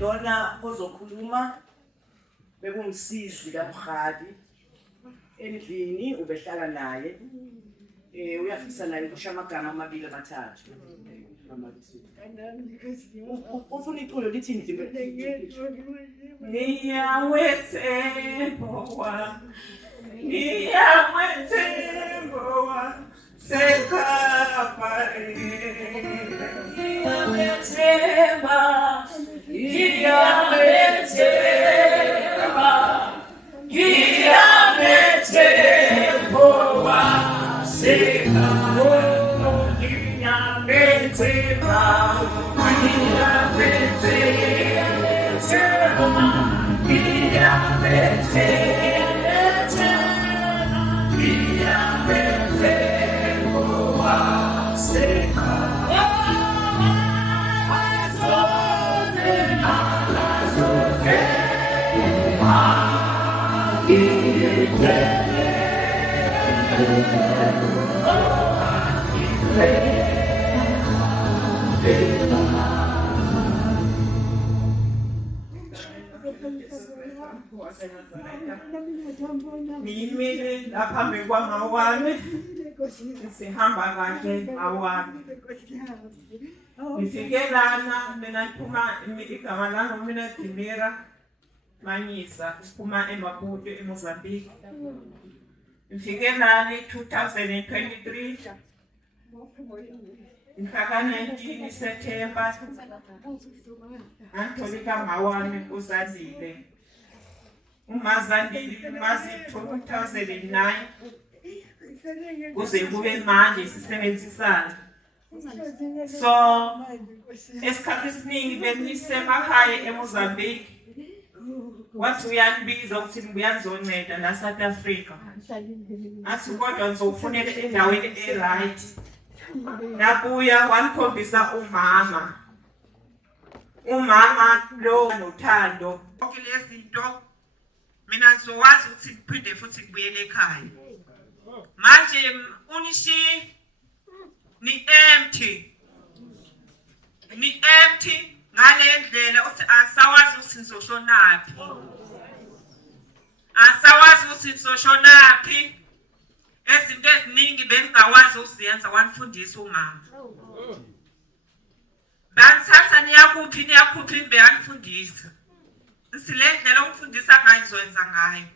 Lona ozokhuluma bekumsizi kaMkhadi endlini ubehlala naye uyafisa naye kusho amagama amabili amathathu ufuna iculo lithini Niyamwetemboa sekapare Mimi laphambi kwamawami sihamba kahle awami ngifike lana mina phuma igama lami mina Dimira Manyisa phuma eMaputo eMozambique ngifike lana 2023 ngifaka 19 September ngitholika mawami uZandile uMazandile mazi 2009 kuze kube manje sisebenzisana so esikhathi esiningi benisemakhaya eMozambique wathi uyangibiza ukuthi ngibuya ngizonceda la South Africa athi kodwa ngizokufunela endaweni e-right nabuya wangikhombisa umama lo nothando konke lezinto mina ngizowazi ukuthi ngiphinde futhi ngibuyele ekhaya manje unishi ni empty ngale ndlela uthi asawazi ukuthi nizoshonaphi ezinto eziningi bengingawazi ukuzenza wanifundisa umama bangithatha niyakuphi beyanifundisa sile ndlela ongifundisa ngayo ngizoyenza ngayo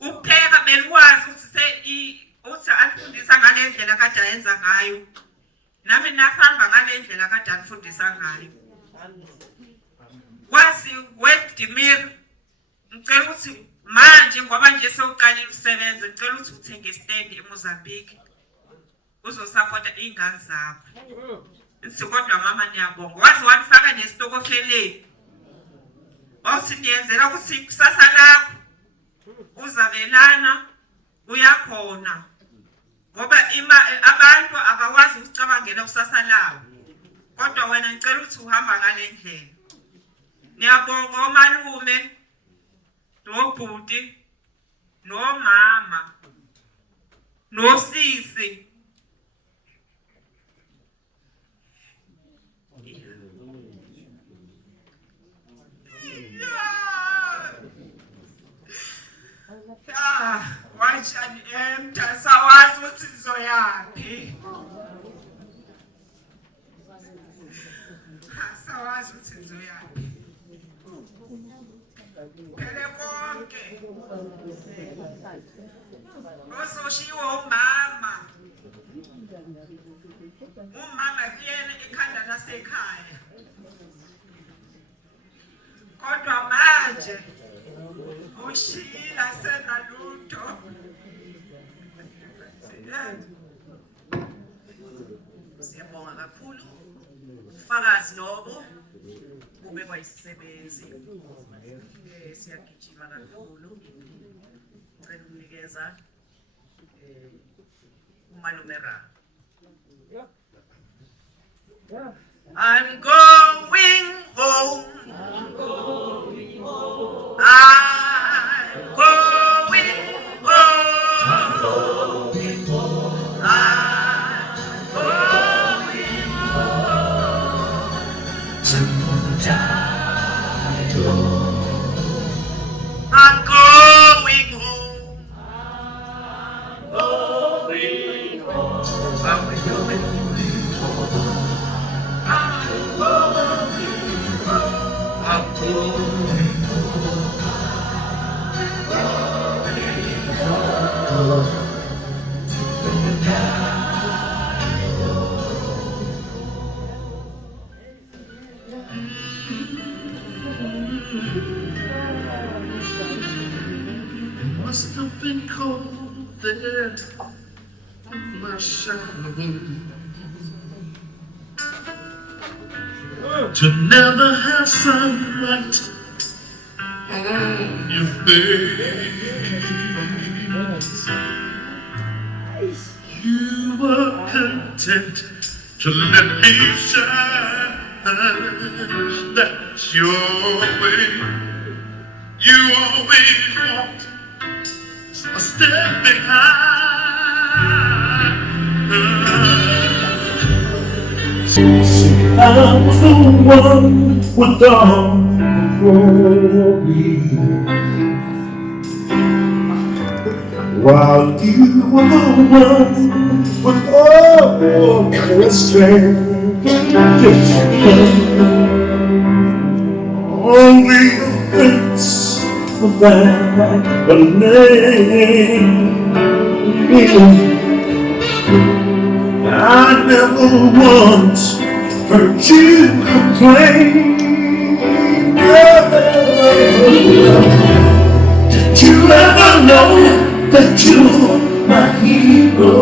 ukupheka belikwazi ukuthi uthi anifundisa ngale ndlela kade ayenza ngayo nami nahamba ngale ndlela kade anifundisa ngayo wazi Dimira ngicela ukuthi manje ngoba nje sewuqalile usebenza ngicela ukuthi uthenge stand eMozambique uzosupporta ingane zakho sikodwa mama niyabonga wazi wanifaka nesitokofeleni wasindiyenzela ukuthi kusasa lakho uzabelana uyakhona ngoba abantu abakwazi ukucabangela usasa lawo kodwa wena ngicela ukuthi uhamba ngale ndlela niyabonga omalume nobhuti nomama nosisi wajani mtasawazi ukuthi nizoyaphi asawazi ukuthi nizoyaphi phele konke ososhiwo umama kuyena ekhanda lasekhaya kodwa manje ushila senalutho siyabonga kakhulu ufakazi lobo kube kwayisisebenzi siyagijima kakhulu ngicela ukunikeza Umalumera. I'm going home. I'm going home. I'm going home. I'm going home. I'm going home to die. I'm going home. I'm going home. I'm going home. Must have been cold there on my shadow to never have sunlight on your face. You were content to let me shine. That's your way. You always want a step behind. I was the one with all the glory, while you were the one with all the strength. Only a fence without a name. I never once heard you complain. Did you ever know that you're my hero?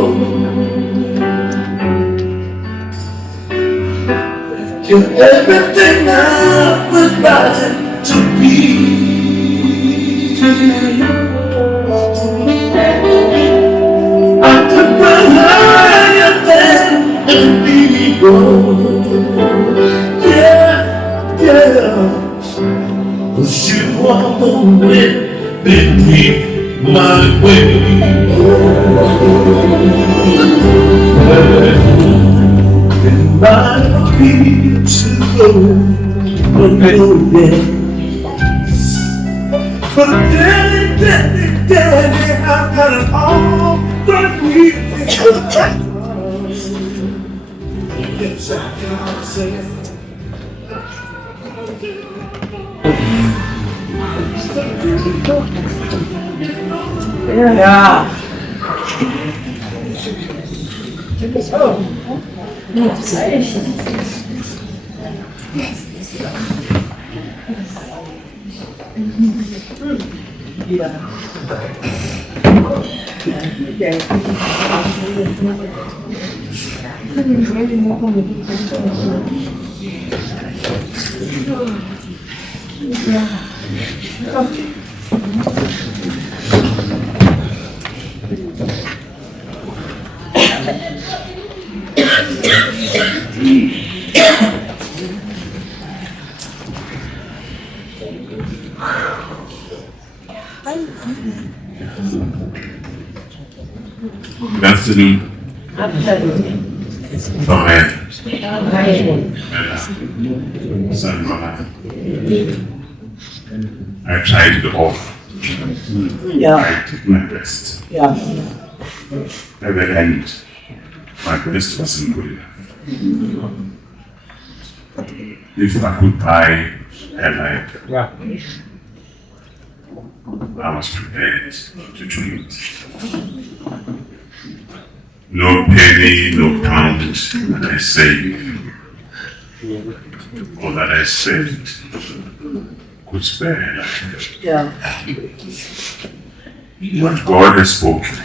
You're everything I would like to be. I could run higher than an eagle. Yeah, yeah. 'Cause you are the wind beneath my wings. And I'm free to go yes. But Daddy, I've got it all that we yes, I can say it. Yeah. Good afternoon. I tried the off. I did my best. At the end, my best wasn't good enough. If I could buy a life, I was prepared to do it. No penny, no pound that I saved or that I spent could spare a life. What God has spoken,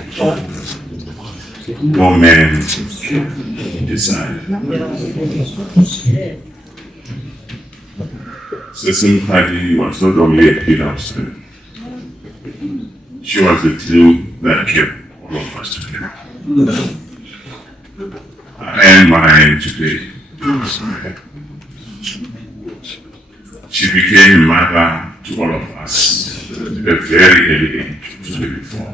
no man desire. Sister Paddy was not only a pillar of strength, she was the glue that kept all of us together. I am what I am today. She became a mother to all of us at a very early age, 24.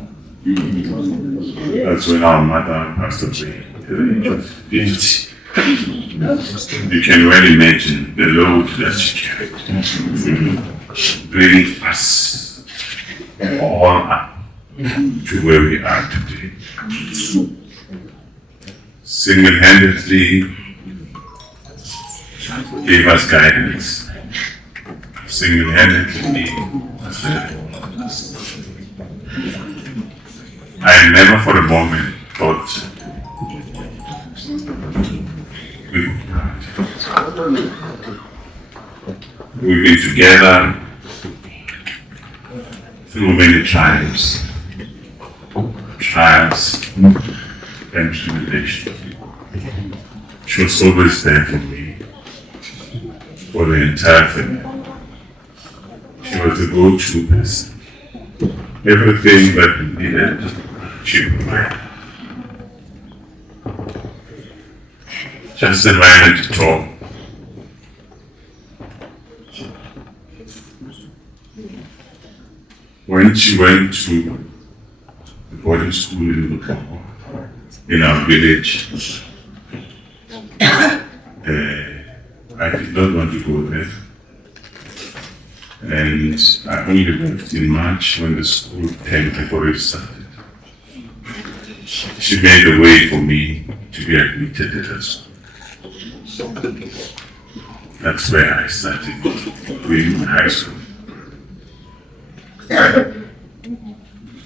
That's when our mother passed away at the age of 50. You can well imagine the load that she carried, bringing us all up to where we are today. Single-handedly gave us guidance. Single-handedly I never for a moment thought we would part. We've been together through many trials and tribulations. She was always there for me, for the entire family. She was the go-to person. Everything that we needed, she provided. Just a minute to talk. When she went to the boarding school in Lukaku, in our village, I did not want to go there. And I only left in March when the school term already started. She made a way for me to be admitted at her school. That's where I started doing high school.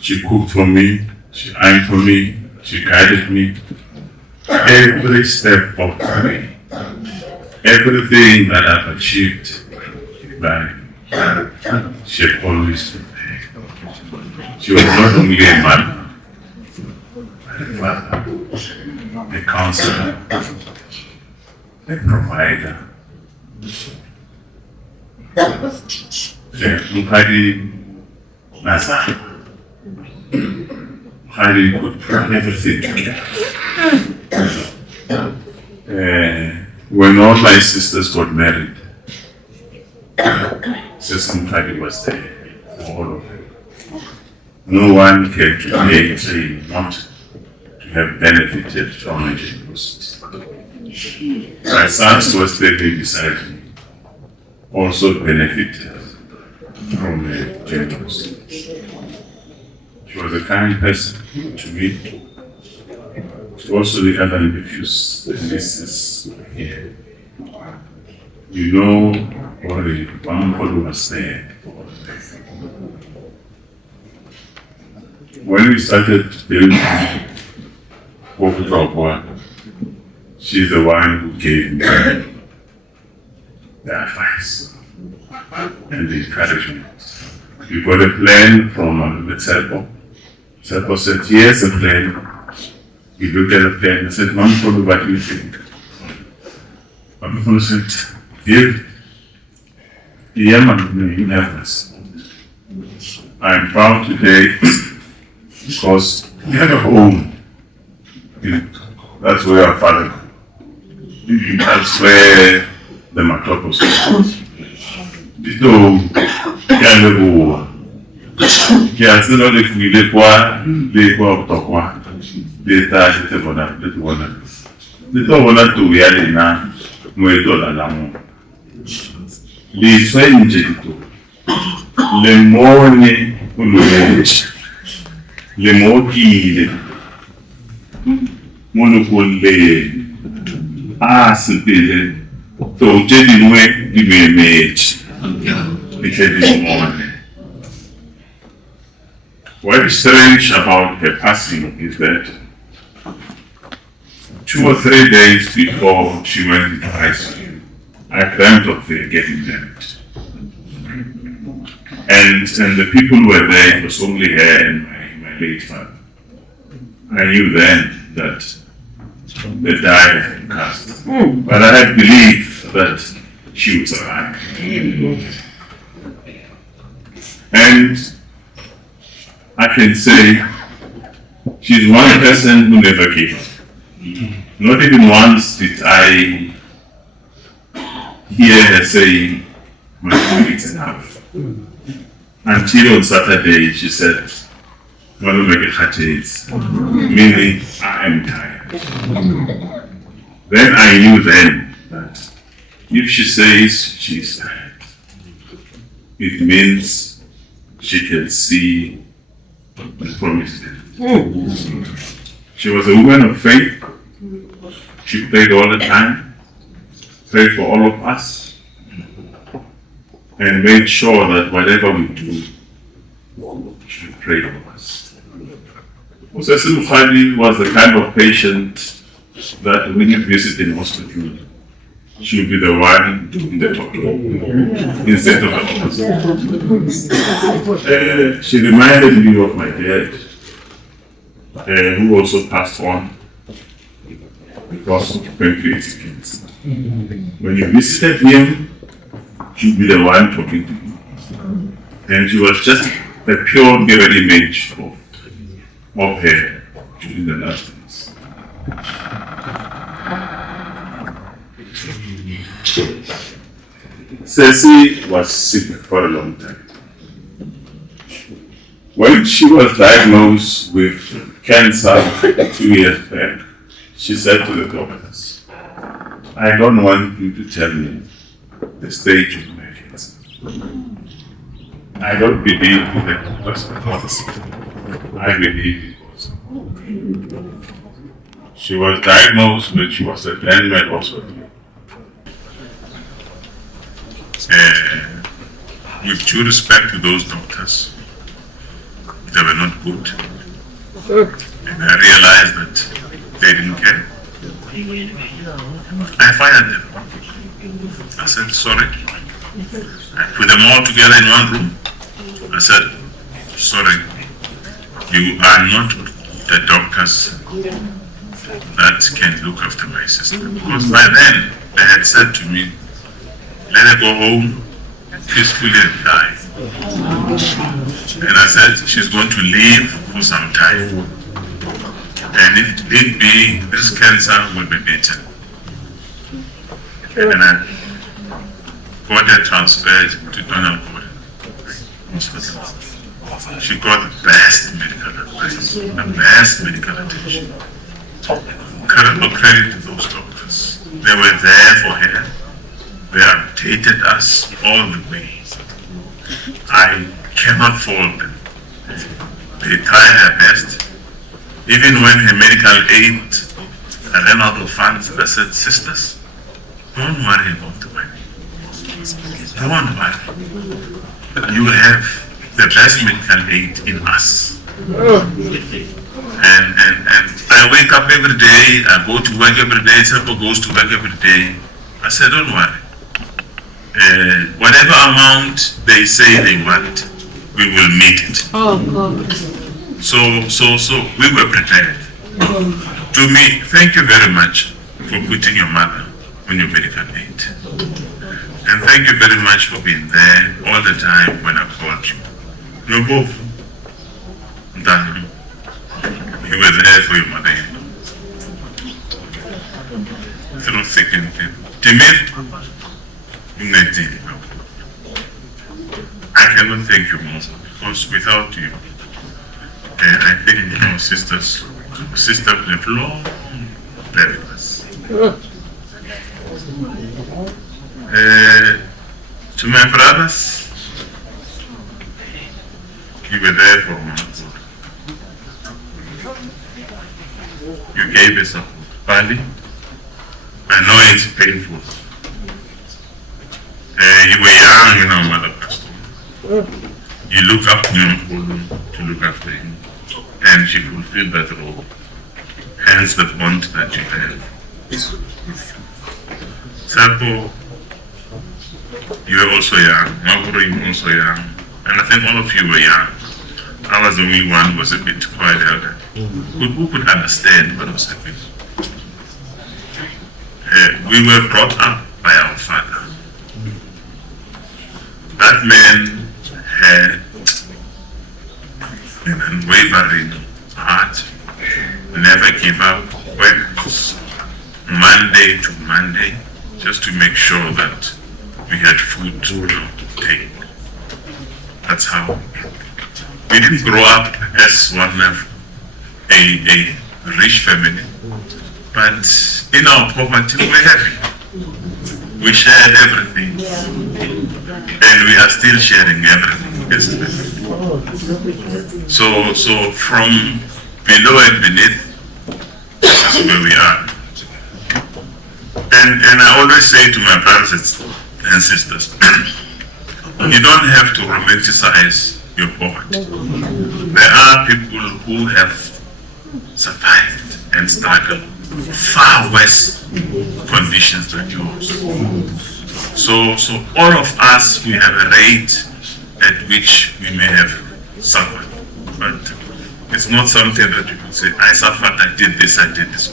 She cooked for me, she ironed for me, she guided me every step of the way. Everything that I've achieved by she had always been there. She was not only a mother, but a father, a counselor, a provider. Mkhadi could put everything together. When all my sisters got married, Sister Mkhadi was there for all of them. No one came to me not to have benefited from my generosity. My sons who were standing beside me also benefited from my generosity. She was a kind person to me. Also the other nephews, the nieces here. You know, already one who was there. When we started building Wokutopwa, she's the one who gave me the advice and the encouragement. We got a plan from Tsepo. Tsepo said, here's a plan. We looked at the plan and said, Mom, what do you think? Mom said, nervous. I'm proud today because we had a home. That's where our father, that's where the Matopos was. Le mone ulumeji, le mokile, monokole, asipile, to jedi mwe limemeji, likedi mone. What is strange about her passing is that 2 or 3 days before she went into ICU, I dreamt of her getting married. And the people who were there, it was only her and my late father. I knew then that the die had been cast. But I had believed that she would survive. And I can say She's one person who never gave up. Not even once did I hear her saying, "My God, it's enough." Until on Saturday, she said, "Well, make it hard," meaning I am tired. Then I knew then that if she says she's tired, it means she can see the promised land. She was a woman of faith. She prayed all the time, prayed for all of us, and made sure that whatever we do, she prayed for us. Usesi Mkhadi was the kind of patient that when you visit in hospital, she will be the one doing the talking instead of the opposite. She reminded me of my dad, who also passed on because of pancreatic cancer. When you visited him, she would be the one talking to you. And she was just a pure mirror image of her during the last days. Ceci was sick for a long time. When she was diagnosed with cancer 2 years back, she said to the doctors, "I don't want you to tell me the stage of my cancer. I don't believe in the doctor's reports. I believe it was." She was diagnosed when she was at Landmed Hospital. With due respect to those doctors, they were not good. And I realized that they didn't care. I fired them. I said, "Sorry." I put them all together in one room. I said, "Sorry, you are not the doctors that can look after my sister." Because by then, they had said to me, "Let her go home peacefully and die." And I said, "She's going to live for some time. And if it be, this cancer will be beaten." And then I got her transferred to Donald Gordon Hospital. She got the best medical advice, the best medical attention. Incredible credit to those doctors. They were there for her. They updated us all the way. I cannot fault them. They tried their best. Even when her medical aid ran out of funds, I said, "Sisters, don't worry about the money. Don't worry. You have the best medical aid in us." And I wake up every day, I go to work every day, Temple goes to work every day. I said, "Don't worry. Whatever amount they say they want, we will meet it." Oh, God. So we were prepared. To me, thank you very much for putting your mother on your medical aid. And thank you very much for being there all the time when I called you. No, both. Done. You were there for your mother-in-law. Through thick and thin. Timid, I cannot thank you more because without you, I think our sisters would have long left us. To my brothers, you were there for me. You gave us support. Bali, I know it's painful. You were young when our mother passed on. You look up to him to look after him, and she fulfilled that role. Hence the bond that you have. Sapo, you were also young. Maguro, you were also young. And I think all of you were young. I was the only one who was a bit quite elder. Who could understand what was happening? We were brought up by our father. That man had an unwavering heart. never give up, work Monday to Monday, just to make sure that we had food to take. That's how. We didn't grow up as one of a rich family, but in our poverty we were happy. We shared everything, and we are still sharing everything. So from below and beneath, that's where we are. And I always say to my brothers and sisters, you don't have to romanticize your poverty. There are people who have survived and struggled far worse conditions than yours. So all of us, we have a rate at which we may have suffered, but it's not something that you can say, I suffered, I did this.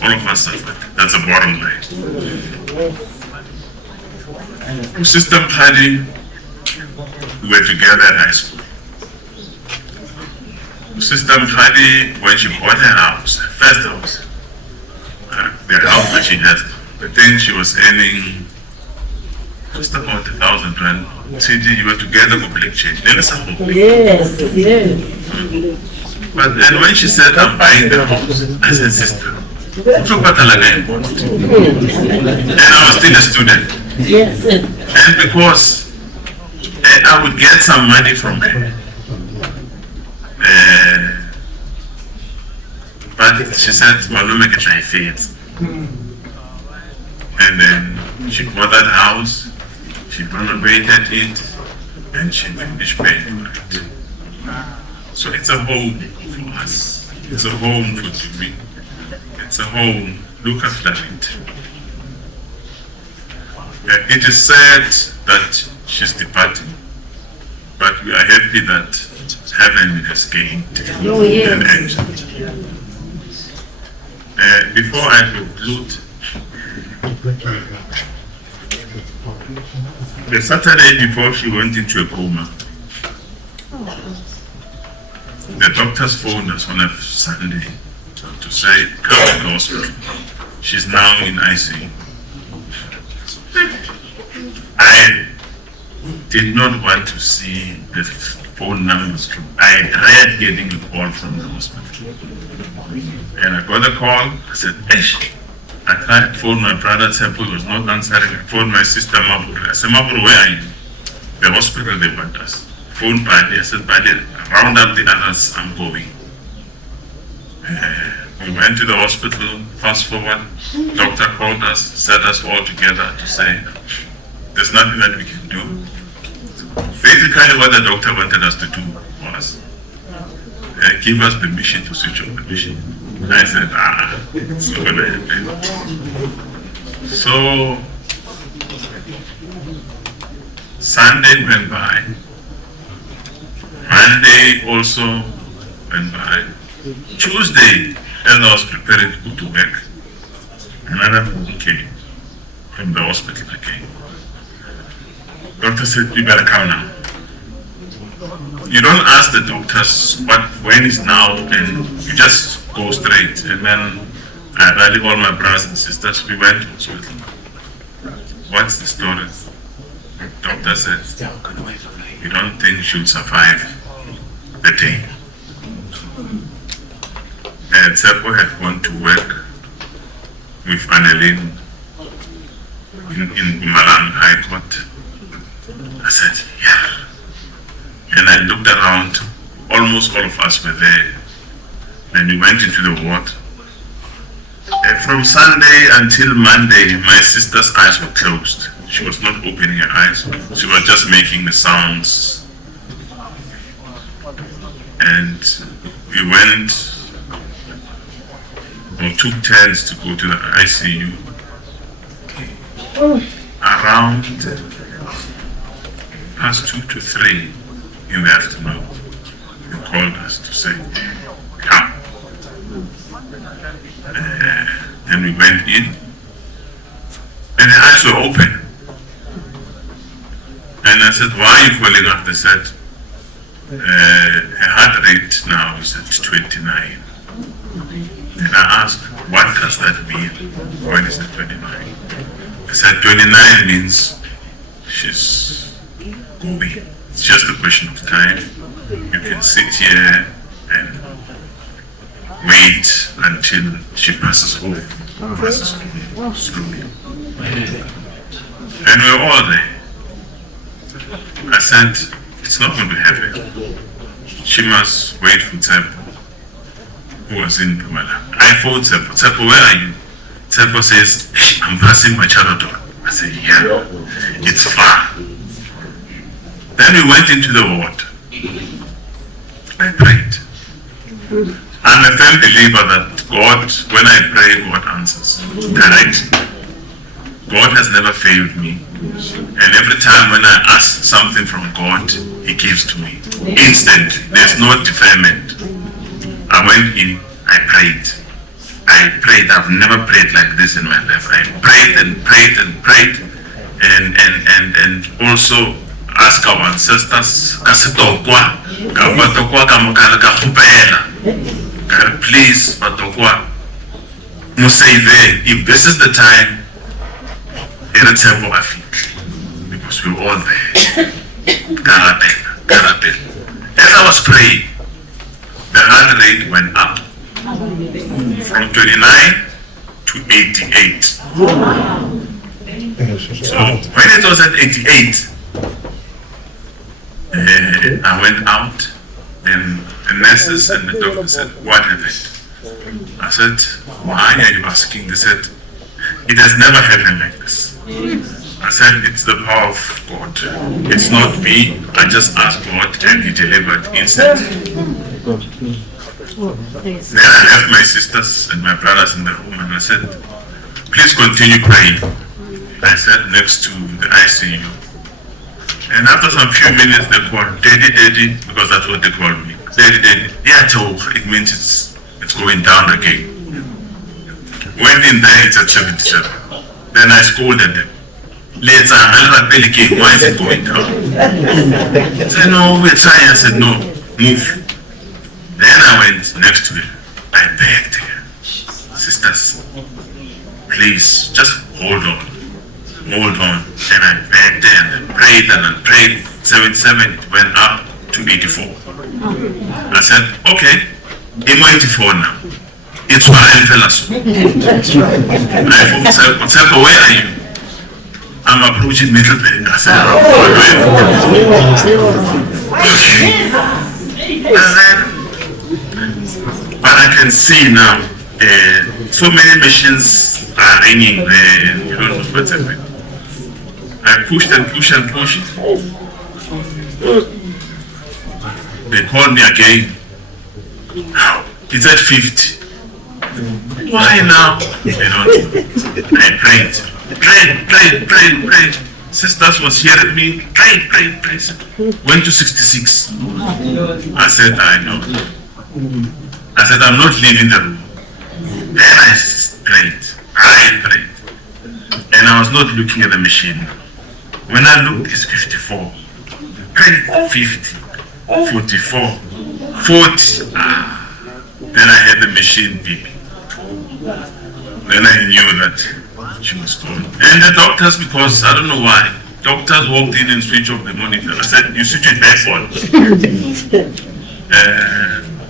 All of us suffered. That's the bottom line. Sister Mpadi, we were together at high school. Sister Mpadi, when she bought her house, her first house, the house that she had, I think she was earning just about 1,000 rand. CG, you were together with Black Change. Yes, yes. But then when she said, I'm buying the house, I said, sister, and I was still a student. Yes. And because I would get some money from her, but she said, Malume can try it. And then she bought that house, she renovated it, and she finished paying for it. So it's a home for us. It's a home for Jimmy. It's a home. Look after it. It is sad that she's departing, but we are happy that heaven has gained an angel. Before I conclude, the Saturday before she went into a coma, the doctors phoned us on a Sunday to say, come to the hospital. She's now in ICU. I did not want to see the phone numbers. I tried getting a call from the hospital. And I got a call. I said, Esh. I tried to phone my brother, Temple was not answering. I phoned my sister, Maburu. I said, Maburu, where are you? The hospital, they want us. Phone Paddy. I said, Paddy, round up the others, I'm going. We went to the hospital, fast forward, doctor called us, set us all together to say, there's nothing that we can do. Basically what the doctor wanted us to do was give us permission to switch off the machine. I said, it's not going to happen. So, Sunday went by, Monday also went by, Tuesday, as I was preparing to go to work, another phone came from the hospital again. Doctor said, you better come now. You don't ask the doctors when is now, and you just go straight. And then I rallied all my brothers and sisters. We went to hospital. What's the story? The doctor said, we don't think she'll survive the day. And Tsepo had gone to work with Annelien in Mpumalanga High Court. I said, yeah. And I looked around, almost all of us were there. Then we went into the ward. And from Sunday until Monday, my sister's eyes were closed. She was not opening her eyes. She was just making the sounds. And we went, or took turns to go to the ICU. Around past 2 to 3 in the afternoon, they called us to say, come. Then we went in, and the eyes were open. And I said, why are you calling us? They said, her heart rate now is at 29. And I asked, what does that mean? When is the 29? He said 29 means she's going. It's just a question of time. You can sit here and wait until she passes over. Passes over slowly. And we're all there. I said, it's not going to happen. She must wait for Tsepo, who was in Pumala. I phoned Tsepo. Tsepo, where are you? Tsepo says, I'm passing my child on. I said, yeah, it's far. Then we went into the ward. I prayed. I'm a firm believer that God, when I pray, God answers. Correct? God has never failed me. And every time when I ask something from God, He gives to me. Instantly. There's no deferment. I went in, I prayed. I've never prayed like this in my life. I prayed and prayed and prayed. And also ask our ancestors, please, if this is the time, because we're all there. As I was praying, the heart rate went up from 29 to 88. So when it was at 88, I went out, and the nurses and the doctor said, what happened? I said, why are you asking? They said, it has never happened like this. I said, it's the power of God. It's not me. I just asked God and He delivered instantly. Then I left my sisters and my brothers in the room and I said, please continue praying. I sat next to the ICU. And after some few minutes they called, Daddy, because that's what they called me. Daddy, yeah, it means it's going down again. Went in there, it's at 77. Then I scolded them. Later, why is it going down? He said, no, we're trying. I said, no, move. Then I went next to him. I begged him, sisters, please, just hold on. Hold on. And I begged and I prayed. 77, it went up to 84. I said, okay, I'm 84 now. It's why I fell asleep. I said, where are you? I'm approaching Middleburg. I said, but I can see now, so many machines are ringing there and you don't know what's happening. I pushed and pushed and pushed. They called me again. Now, it's at 50. Why now? I prayed. Prayed. Sisters was hearing me. Prayed. Went to 66. I said, I know. I said, I'm not leaving the room. Then I prayed. And I was not looking at the machine. When I looked, it's 54. Prayed, 50. 44. 40. Then I had the machine beeping. Then I knew that she was gone. And the doctors, because I don't know why, doctors walked in and switched off the monitor. I said, you switch it back on.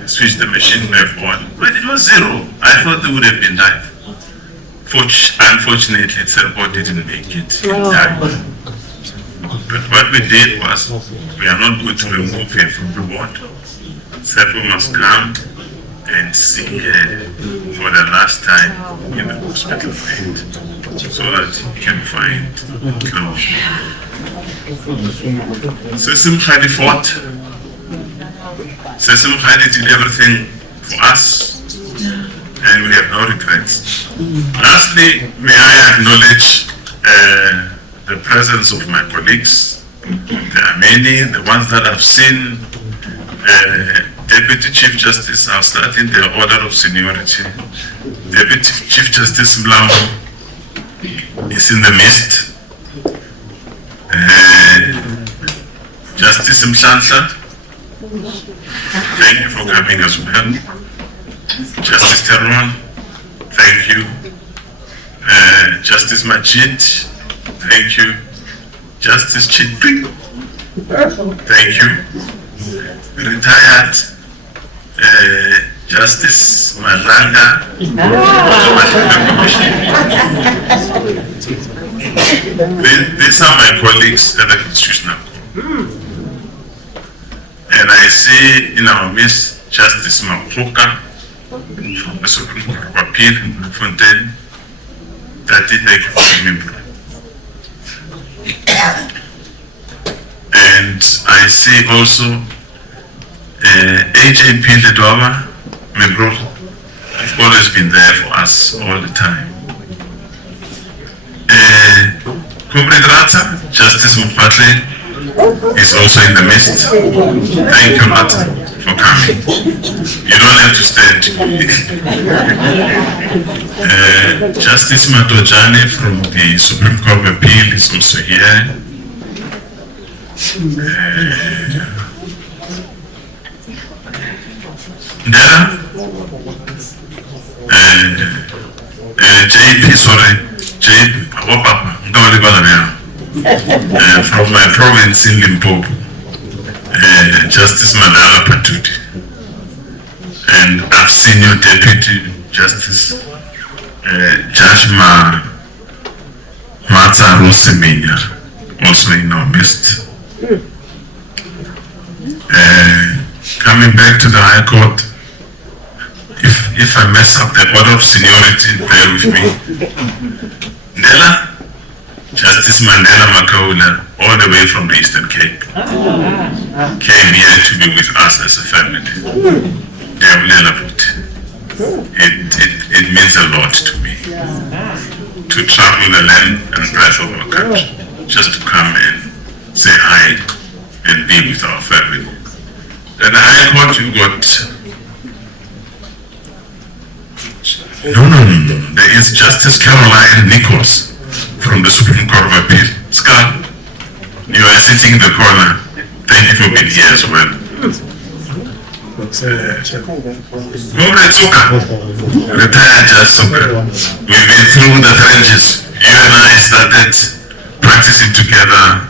Switched the machine back on. But it was 0. I thought they would have been died. Unfortunately, Tsepo didn't make it in time. But what we did was, we are not going to remove her from the ward. Tsepo must come and see her for the last time in the hospital bed, so that he can find closure. Sesim Khadi fought. Sesim Khadi did everything for us, and we have no regrets. Lastly, may I acknowledge the presence of my colleagues. There are many, the ones that I've seen. Deputy Chief Justice, I'll start in the order of seniority. Deputy Chief Justice Mlambo is in the midst. Justice Mshanhla, thank you for coming as well. Justice Teron, thank you. Justice Majid, thank you. Justice Chitri, thank you. Retired Justice Malanga, these are my colleagues at the Constitutional Court. And I see in our midst Justice Makuka from the Supreme Court of Appeal in Fontaine. Thank you for being member. And I see also AJP Ledwaba, member, have always been there for us all the time. Comrade Rata, Justice Mukwatle, is also in the midst. Thank you, Rata, for coming. You don't have to stand. Justice Madojane from the Supreme Court of Appeal is also here. Ndela, JP, sorry, JP, from my province in Limpopo, Justice Malala Patuti, and I've seen your Deputy Justice, Judge Martha Ruseminya, also in our midst. Coming back to the High Court, if I mess up the order of seniority, bear with me. Ndela, Justice Mandela Makaula, all the way from the Eastern Cape, came here to be with us as a family. It means a lot to me to travel the length and breadth of our country, just to come and say hi and be with our family. At the High Court, you got no. There is Justice Caroline Nichols from the Supreme Court of Appeal. Scar, you are sitting in the corner. Thank you for being here as well. Comrade Suka, retired Judge Suka. We've been through the trenches. You and I started practicing together.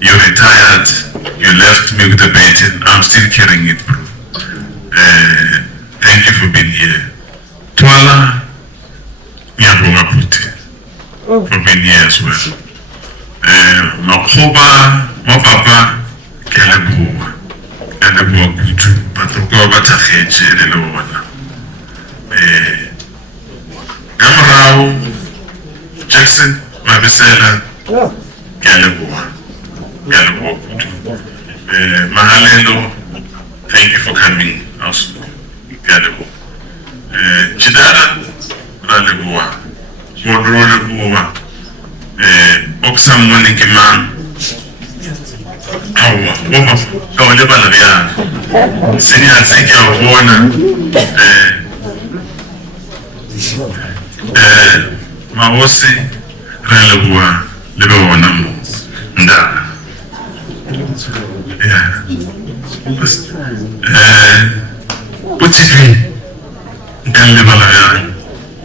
You retired. You left me with the baton. I'm still carrying it, bro. Thank you for being here. Twala Nyabunga Puti for being here as well. Makoba, Mopapa, Kelebu, Kelebu Kutu, Patokoba Takechi, Elewana. Gamarao, Jackson, Mabisela, Kelebu, Kelebu Kutu. Mahalelo, thank you for coming also. Kelebu. Chidara Ralebuwa, Modrolebuwa, Oxam Monikiman, Awa, Woma, Kawaleba Labia, Senior Seki Awana, Mawosi Ralebuwa, Lebawana, Ndala. Utipi. Gallibalaya,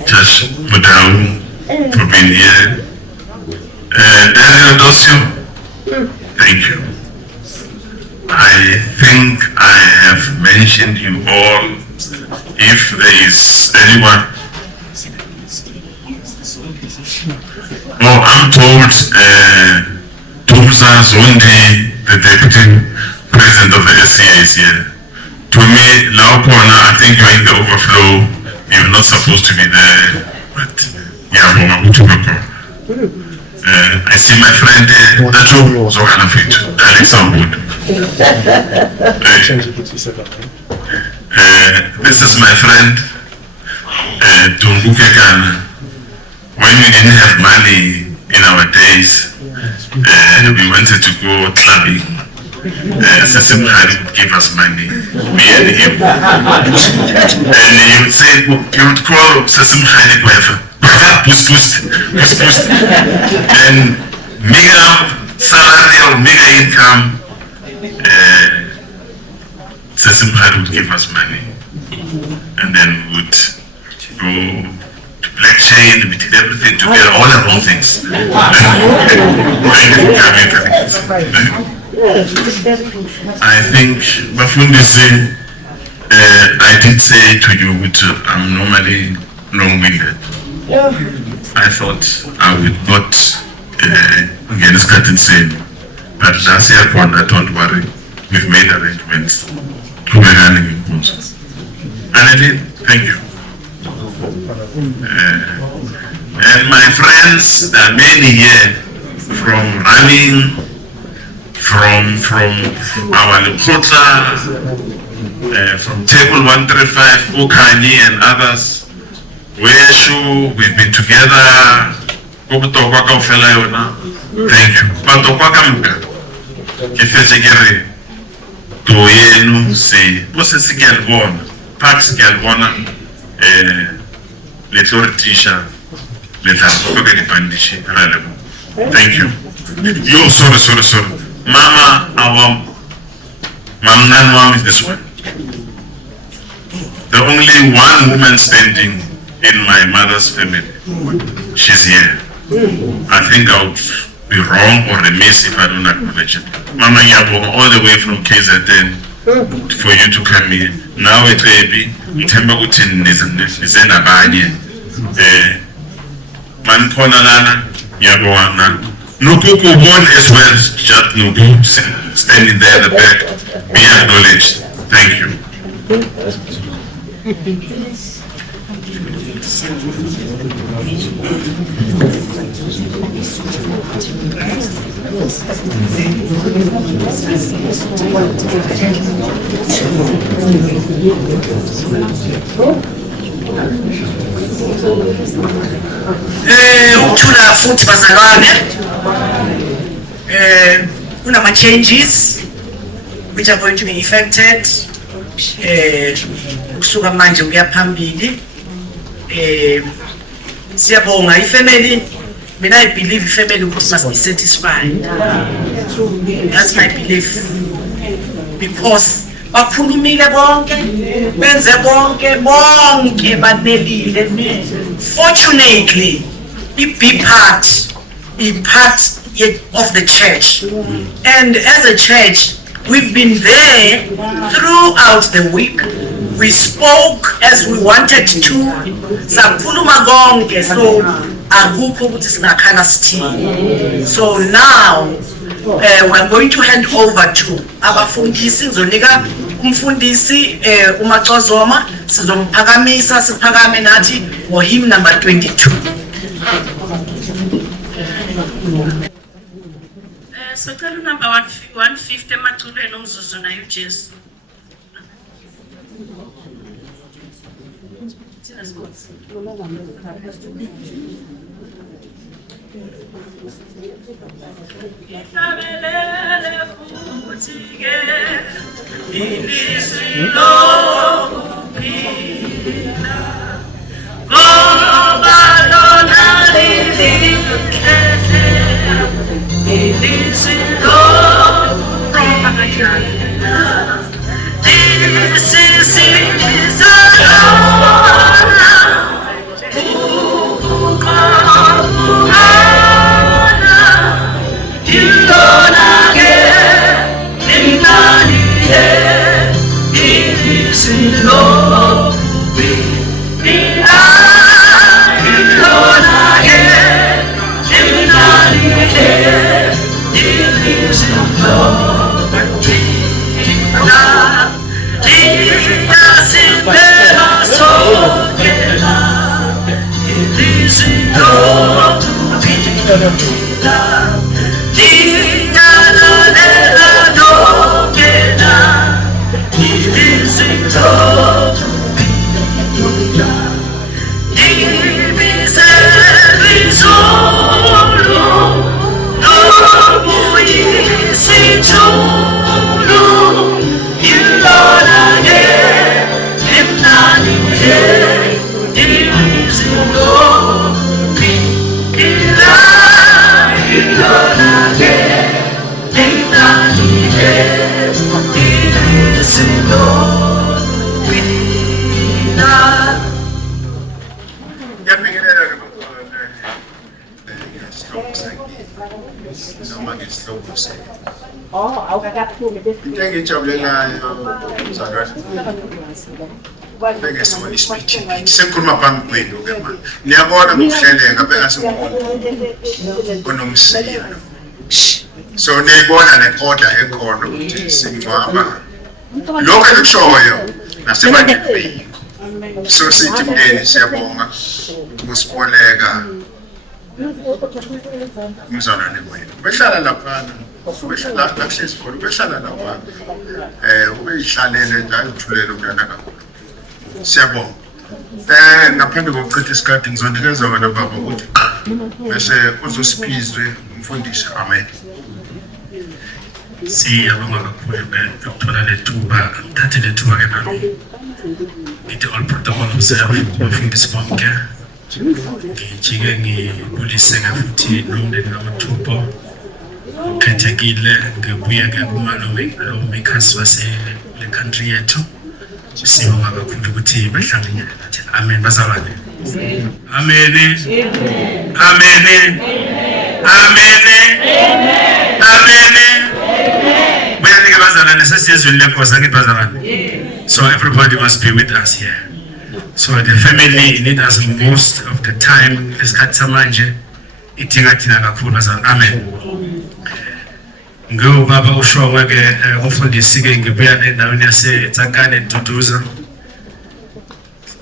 Judge Madam, for being here. Daniel Dosio, thank you. I think I have mentioned you all. If there is anyone, I'm told Tumsa Zondi, the Deputy President of the SCA is here. To me, Laupona, I think you're in the overflow. You're not supposed to be there, but yeah, I see my friend Nacho Zohanafit, Alex Samwood. This is my friend Tunguke Ghana. When we didn't have money in our days, we wanted to go clubbing. Sasim Khadi would give us money, me and him. And he would say, he would call Sasim Khadi whoever, push. And mega salary or mega income, Sasim Khadi would give us money. and then we would go to Black Chain, we did everything together, all the wrong things. I think, Bafundisi, I did say to you, which I'm normally long-winded. I thought I would not get started saying, but last year, don't worry, we've made arrangements to be running in concerts. And I did, thank you. And my friends, there are many here from running, from our Lekotla, from Table 135, Okani and others. We've been together. Thank you. Thank you. Yo, sorry. Mama, our mom is this one. The only one woman standing in my mother's family. She's here. I think I would be wrong or remiss if I don't acknowledge it. Mama Nyaboga, all the way from KZN for you to come here. Now it will be Temba Utin Nizena Banye. Mankona Lana, Yaboana. Nukuku one as well, just Nuku standing there at the back. Be acknowledged. Thank you. Ukuthula futhi bazalwane, kunama changes which are going to be effected kusuka manje kuya phambili. Siyabonga ifamily, mina I believe ifamily must be satisfied. That's my belief, because bakhulumile bonke, benze bonke banelile. Fortunately, be part of the church, and as a church we've been there throughout the week. We spoke as we wanted to. Sakhuluma konke, so akukho ukuthi singakhana sithini. So now we're going to hand over to abafundisi. Ngizonika umfundisi uMacozoma, sizomphakamisa siphakame nathi ngo hymn number 22. Sicela number 150 emaculweni umzuzu nayo uJesu. ngiyabingelela noma ngesihloko sethu. Into engijabulelayo mzalwane bengesona ispeech sengikhuluma phambi kwenu ke manje. Niyabona ngokuhleleka onomsiya. So niyibona le-order ekhona ukuthi singcwaba lokho ekushoyo nasebandleni. So sithi mndeni siyabonga ukusiboleka umzalwane wenu. Behlala laphana, behlala lakuhlezi khona, behlala laphana. Ubeyihlalele njalo uthulele umntana kakhulu. Siyabonga. Ngaphandle kokuchitha isikhathi ngizonikeza wena baba ukuthi bese uzosiphizwe umfundisi. Amen. Siyabonga kakhulu ukuthola lethuba, ngithathe lethuba ke nami. Ngithi all protocol observe umfundisi bonke. Ngijike ngibulise-ke futhi nomndeni kaMathupho ukhethekile, ngibuye-ke lo makers wasele country yethu. Sibonga kakhulu ukuthi behlanganyele nathi. Amen bazalwane. Amen. Amen. Amen. Amen. Buyanike bazalwane, sesiyezwini lenkosi akithi bazalwane. So everybody must be with us here. So the family need us most of the time. Lesikhathi samanje idinga thina kakhulu bazalwane. Amen. Ngubaba uShongwe-ke umfundisi-ke ngibuya endaweni yaseTsakane Duduza.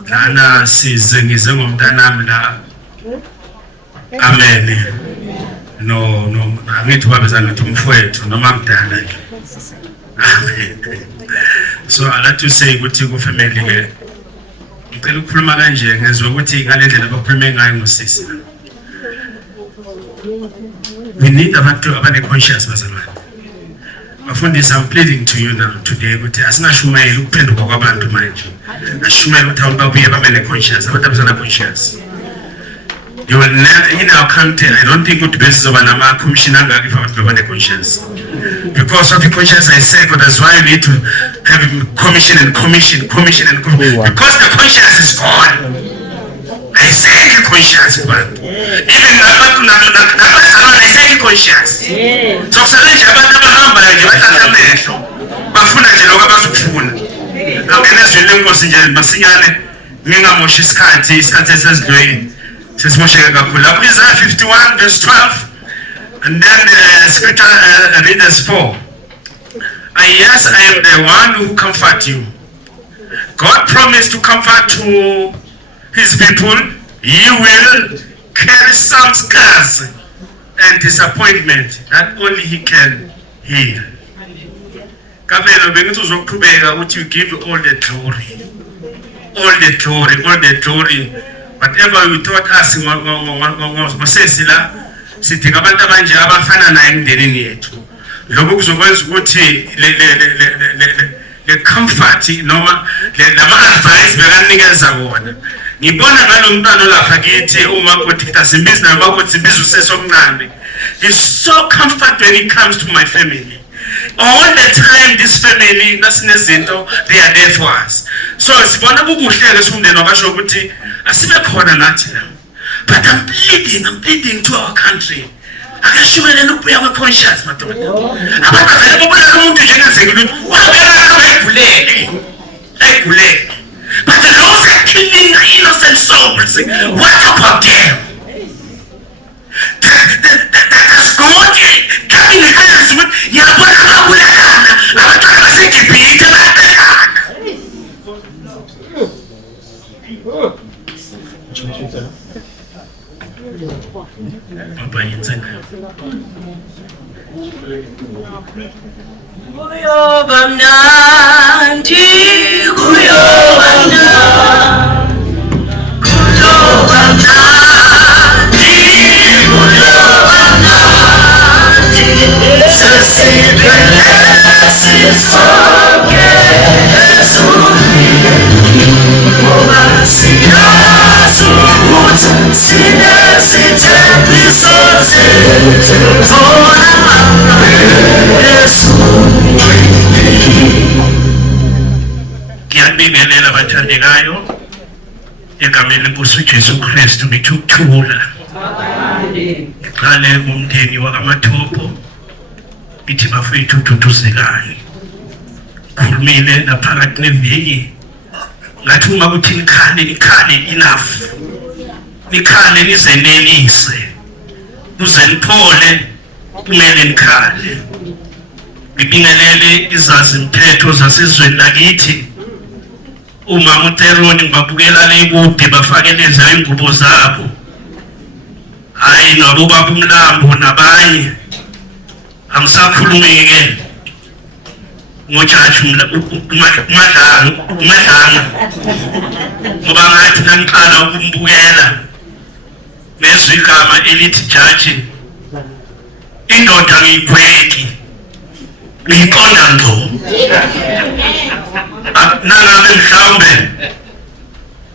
Lana ngize ngomntanami la. Amen. No, angithi babezana ngathi umfowethu noma mdala. Amen. So I like to say ukuthi ku family-ke ngicela ukukhuluma kanje ngezwe ukuthi ngale ndlela abakhulume ngayo ngosisi. We need abantu abane-conscious bazalwane. Bafundisi, I'm pleading to you now today ukuthi asingashumayeli ukuphenduka kwabantu manje. Ashumayela ukuthi abantu babuye babane-conscious, abantu abazana-conscious. You will never, in our country, I don't think ukuthi besizoba nama-commission angaka if abantu babane-conscious. Because of the conscience I say, but that's why you need to have commission. Because the conscience is gone. I say the conscience, but even I say conscience. So sebenza abantu abahamba nje bathatha amehlo bafuna nje lokho abazokufuna. Angenezwe lenkosi nje masinyane ngingamoshi isikhathi esesidlweni sesimosheke kakhulu. Lapho Isaiah 51 verse 12. And then scripture readers 4. Yes, I am the one who comfort you. God promised to comfort to his people. He will carry some scars and disappointment that only he can heal. Kabelo bengithi uzoqhubeka uthi you give all the glory. All the glory. Whatever you taught us ngosesila sidinga abantu abanje abafana naye emndenini yethu. Lokho kuzokwenza ukuthi le comfort noma lama-advice bekanikeza wona. Ngibona ngalomntwana lapha kithi umakoti Simbizi namakoti Simbizi usesomncane. He's so comfort when it comes to my family. All the time this family nasinezinto they are there for us. So sibona kukuhle-ke umndeni wakasho ukuthi asibe khona nathi la. But I'm pleading to our country. Akashumayela ukubuya kwe-conscious madoda. Abantu avele babulala umuntu njengenzekile ukuthi wabelana ayigulele. But the laws are killing innocent souls. What about them? Does God coming hands with yabona babulana abantwana baseGibhithe bayabelana. Papa yenzeka. Kuyoba mnandi, kuyoba mnandi, kuyoba mnandi, kuyoba mnandi, sesibhekele sisonke ezulwini, ngoba siyazi ukuthi sinesithembiso sethu zona Ngiyabingelela abathandekayo egameni lenkosi uJesu Kristu ngithi ukuthula. Ngiqale ngomndeni wakamaThopo ngithi bafethu ududuzekani. Khulumile naphakathi neviki ngathi uma kuthi nikhale enough. Nikhale nizenelise. Kuze niphole kumele nikhale. Ngibingelele izazimthetho zasezweni lakithi. Umama uTeroni ngibabukela lekude bafakeleza ingubo zabo. Hayi nabo babumlambo nabanye. Angisakhulumi ke. Ngojaji uMadlanga. Ngoba ngathi ngiqala ukumbukela. Bezwe igama elithi jaji. Indoda ngiyigweki. Ngiqonda ngqo. Nangabe mhlawumbe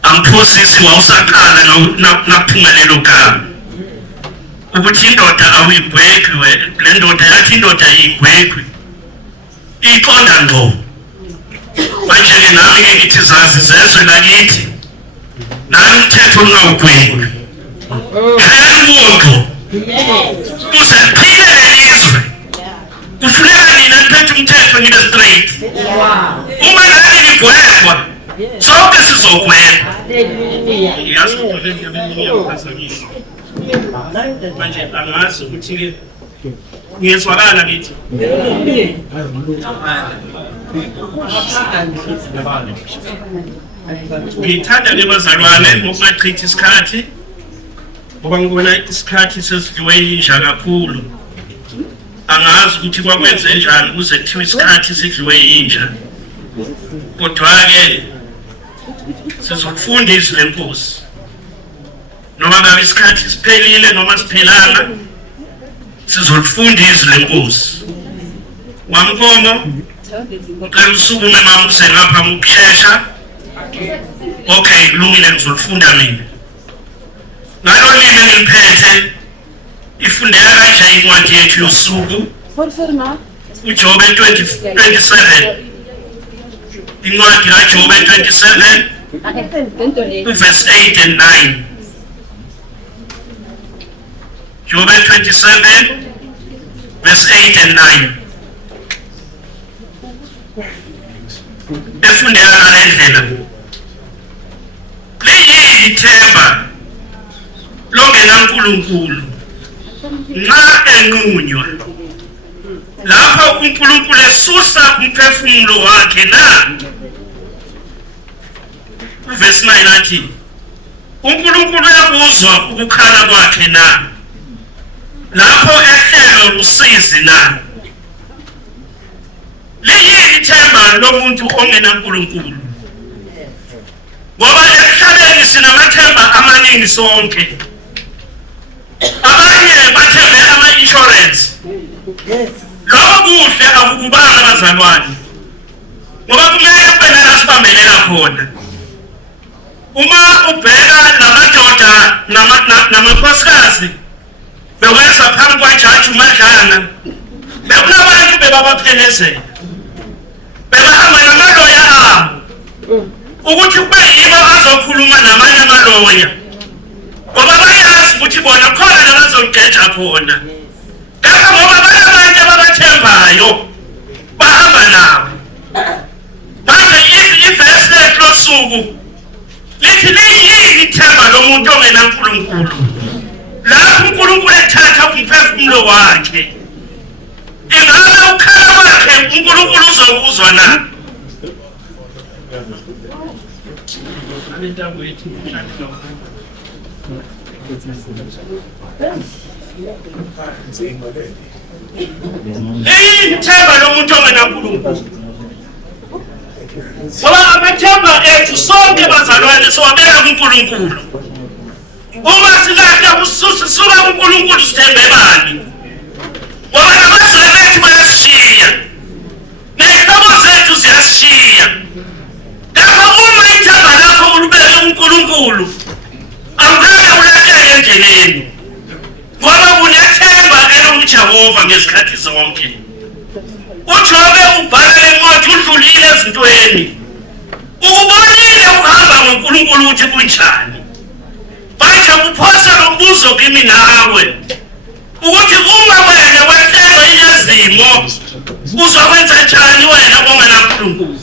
amphosisi wawusaqala nakuphumelela ogama ukuthi indoda awuyigwekwe le ndoda yathi indoda ayigwekwe iqonda ngqo. Manje-ke nami-ke ngithi zazi zezwe lakithi nalo umthetho ungawugwekwi shayani wonke kuze liphile lelizwe. Kufuneka nina niphethe umthetho nibe straight. Uma nani nigwekwa sonke sizogwekwa. Manje angazi ukuthi ngiyezwakala ngithi ngithanda lebazalwane ngokungachithi isikhathi ngoba ngibona isikhathi sesidliwe yinja kakhulu. Angazi ukuthi kwakwenze njani kuze kuthiwe isikhathi sidliwe yinja. Kodwa-ke sizokufundisa lenkosi. Noma ngabe isikhathi siphelile noma siphelanga sizolifundisa lenkosi. Wamnkomo uqala usukume mama usengapha ngokushesha. Okay, kulungile ngizolifunda mina. Ngalo limi engiliphethe ifundeka kanje incwadi yethu yosuku. uJobe 27. Incwadi kaJobe 27 verse 8 and 9. Jobe 27 verse 8 and 9. Efundeka ngalendlela. Liyithemba longenaNkulunkulu nxa enqunywa lapho uNkulunkulu esusa umphefumulo wakhe na. Verse 9 athi uNkulunkulu uyakuzwa ukukhala kwakhe na lapho ehlelwe usizi na. Liyithemba lomuntu ongenaNkulunkulu ngoba emhlabeni sinamathemba amaningi sonke. Abanye bathembe ama-insurance. Lokho kuhle akukubanga abazalwane ngoba kumele kube nala sibambelela khona. Uma ubheka namadoda namakhosikazi bekwenza phambi kwajaji uMadlanga bekunabantu bebabaphelezela bebahamba namaloya abo ukuthi kube yibo azokhuluma namanye amaloya ngoba bayazi ukuthi bona khona labazogqeja khona. Kepha ngoba banabantu ababathembayo bahamba nabo. Manje ivesi lethu losuku lithi liyithemba lomuntu ongenaNkulunkulu lapho uNkulunkulu ethatha umphefumulo wakhe. Ingabe ukhala kwakhe uNkulunkulu uzokuzwa na? Liyithemba lomuntu ongenaNkulunkulu ngoba amathemba ethu sonke bazalwane siwabeka kuNkulunkulu. Uma silahla sisuka kuNkulunkulu sithembe bani? Ngoba namazwe ethu bayasishiya ney'hlobo zethu ziyasishiya. Kepha uma ithemba lakho ulibeke kuNkulunkulu angeke ulahleke endleleni ngoba unethemba elomuJehova ngesikhathi zonke. uJobe ubhala lencwadi udlulile ezintweni ukubonile ukuhamba ngoNkulunkulu ukuthi kunjani. Manje uphosa lo mbuzo kimi nawe ukuthi uma wena wehlelwa yizimo uzokwenza njani wena ongenaNkulunkulu.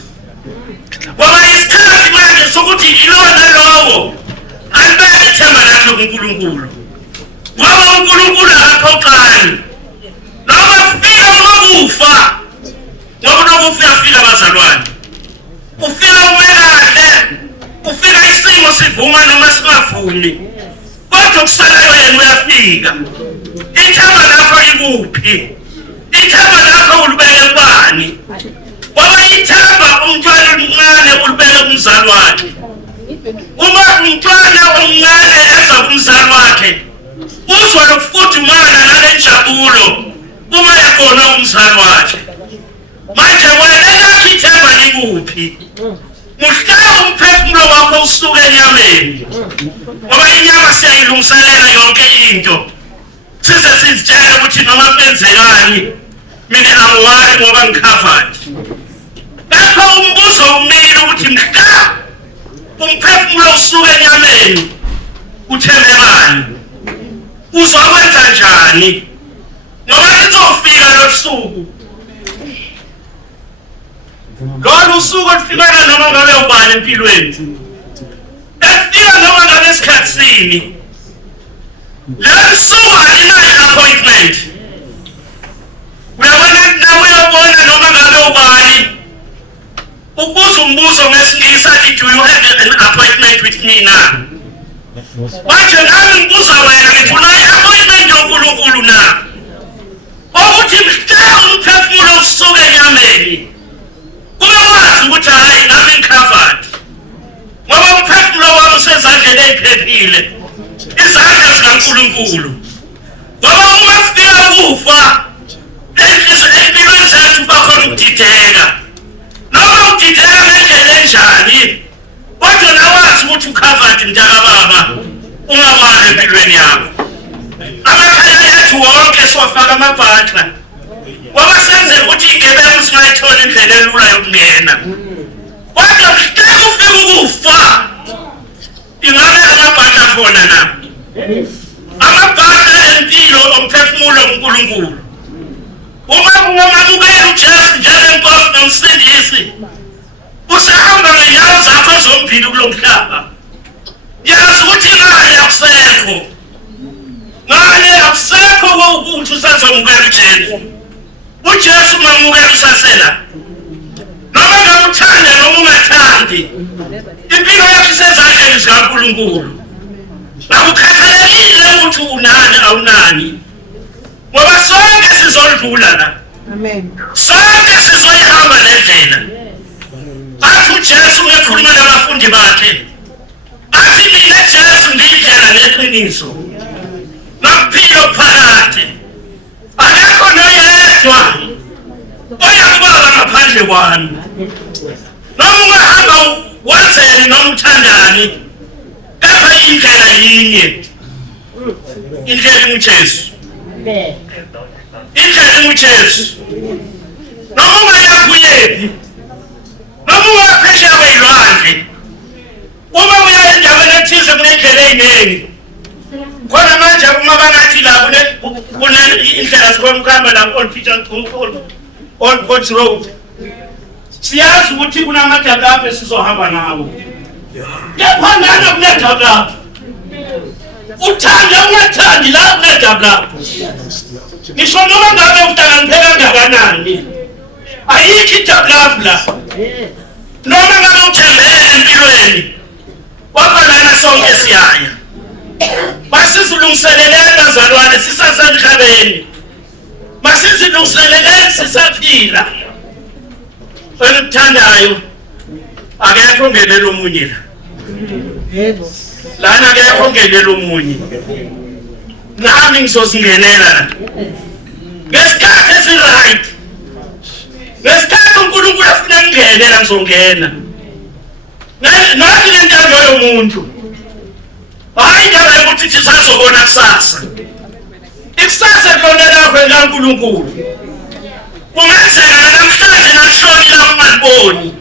Ngoba isikhathi manje sokuthi ilona lowo alibeke ithemba lakhe kuNkulunkulu. Ngoba uNkulunkulu akaphoqani. Noma kufika ukufa, ngoba ukufika abazalwane. Ufika ume kahle, ufika isimo sivuma noma singavumi. Kodwa kusalayo yena uyafika. Ithemba lakho likuphi? Ithemba lakho ulibeke kubani? Ngoba ithemba umntwana omncane ulibeke kumzali wakhe. Uma umntwana omncane eza kumzali wakhe, uzwa lokufudumala nalenjabulo uma ekhona umzali wakhe. Manje wena lakho ithemba likuphi? Muhlala umphefumulo wakho usuke enyameni. Ngoba inyama siyayilungiselela yonke into. Size sizitshele ukuthi noma kwenzekani mina angiwali ngoba ngikhavadi. Lapho umbuzo umile ukuthi mhla umphefumulo usuke enyameni uthembe bani? Uzokwenza njani? Ngoba lizofika lo suku. Lolu suku olufikana noma ngabe ubani empilweni. Efika noma ngabe esikhatsini. Lolu suku alinayo appointment. Uyabona noma ngabe ubani. Ukuze umbuzo ngesingisi athi do you have an appointment with me now? Manje nami ngibuza wena ngifuna i-appointment yoNkulunkulu na? Ukuthi mhla umphefumulo usuke enyameni. Kube wazi ukuthi hayi nami ngikhavadi. Ngoba umphefumulo wami usezandleni eziphephile. Izandla zikaNkulunkulu. Ngoba uma kufika ukufa, empilweni zethu kuba khona ukudideka. Noma udideka ngendlela enjani, kodwa nawazi ukuthi ukhavadi mntaka baba ungawali empilweni yakho. Amakhaya ethu wonke siwafaka amabhatla. Ngoba senzela ukuthi igebengu singayithola indlela elula yokungena. Kodwa mhla ufika ukufa, ingabe amabhatla khona na? Amabhatla empilo omphefumulo kaNkulunkulu. Uma ungamamukela uJesu njengenkosi nomsindisi, usahamba ngenyawo zakho zombili kulo mhlaba. Yazi ukuthi ngale akusekho. Ngale akusekho ukuthi usazomukela uJesu. uJesu mamukela usasela. Noma ngakuthanda noma ungathandi. Impilo yakho isezandleni zikaNkulunkulu. Akukhathalekile ukuthi unani awunani. Ngoba sonke sizodlula la. Amen. Sonke sizoyihamba le ndlela. Athi uJesu ngekhuluma nabafundi bakhe. Athi mina Jesu ngiyindlela neqiniso. Nokuphila phakathi. Akekho noyedwa oyakuba ngaphandle kwami. Noma ungahamba wenzeni noma uthandani, kepha indlela yinye. Indlela uJesu. Amen. Indlela uJesu. Noma ungaya kuyephi, noma ungaphesheya kwezilwandle, uma uya endaweni ethize kunendlela eyiningi. Khona manje uma bangathi la indlela sikhona ukuhamba la Old Peter Old Port Road. Siyazi ukuthi kunamadaba esizohamba nawo. Kepha ngane kunedaba. Uthanda ungathandi la kunedaba. Ngisho noma ngabe uhlakanipheka kangakanani, ayikho idaba la. Noma ngabe uthembele empilweni, kodwa lana sonke siyaya. Masizilungiselele bazalwane sisasemhlabeni. Masizilungiselele sisaphila. Oluthandayo akekho ngenelo omunye la. Yebo. Lana akekho ngenelo omunye. Nami ngizosingenela la. Ngesikhathi esiright. Ngesikhathi uNkulunkulu afuna ngene la ngizongena. Nathi lentando yomuntu. Hayi ndaba yokuthi sisazobona kusasa. Ikusasa lona lakho likaNkulunkulu. Kungenzeka namhlanje namhlanje la ungaliboni.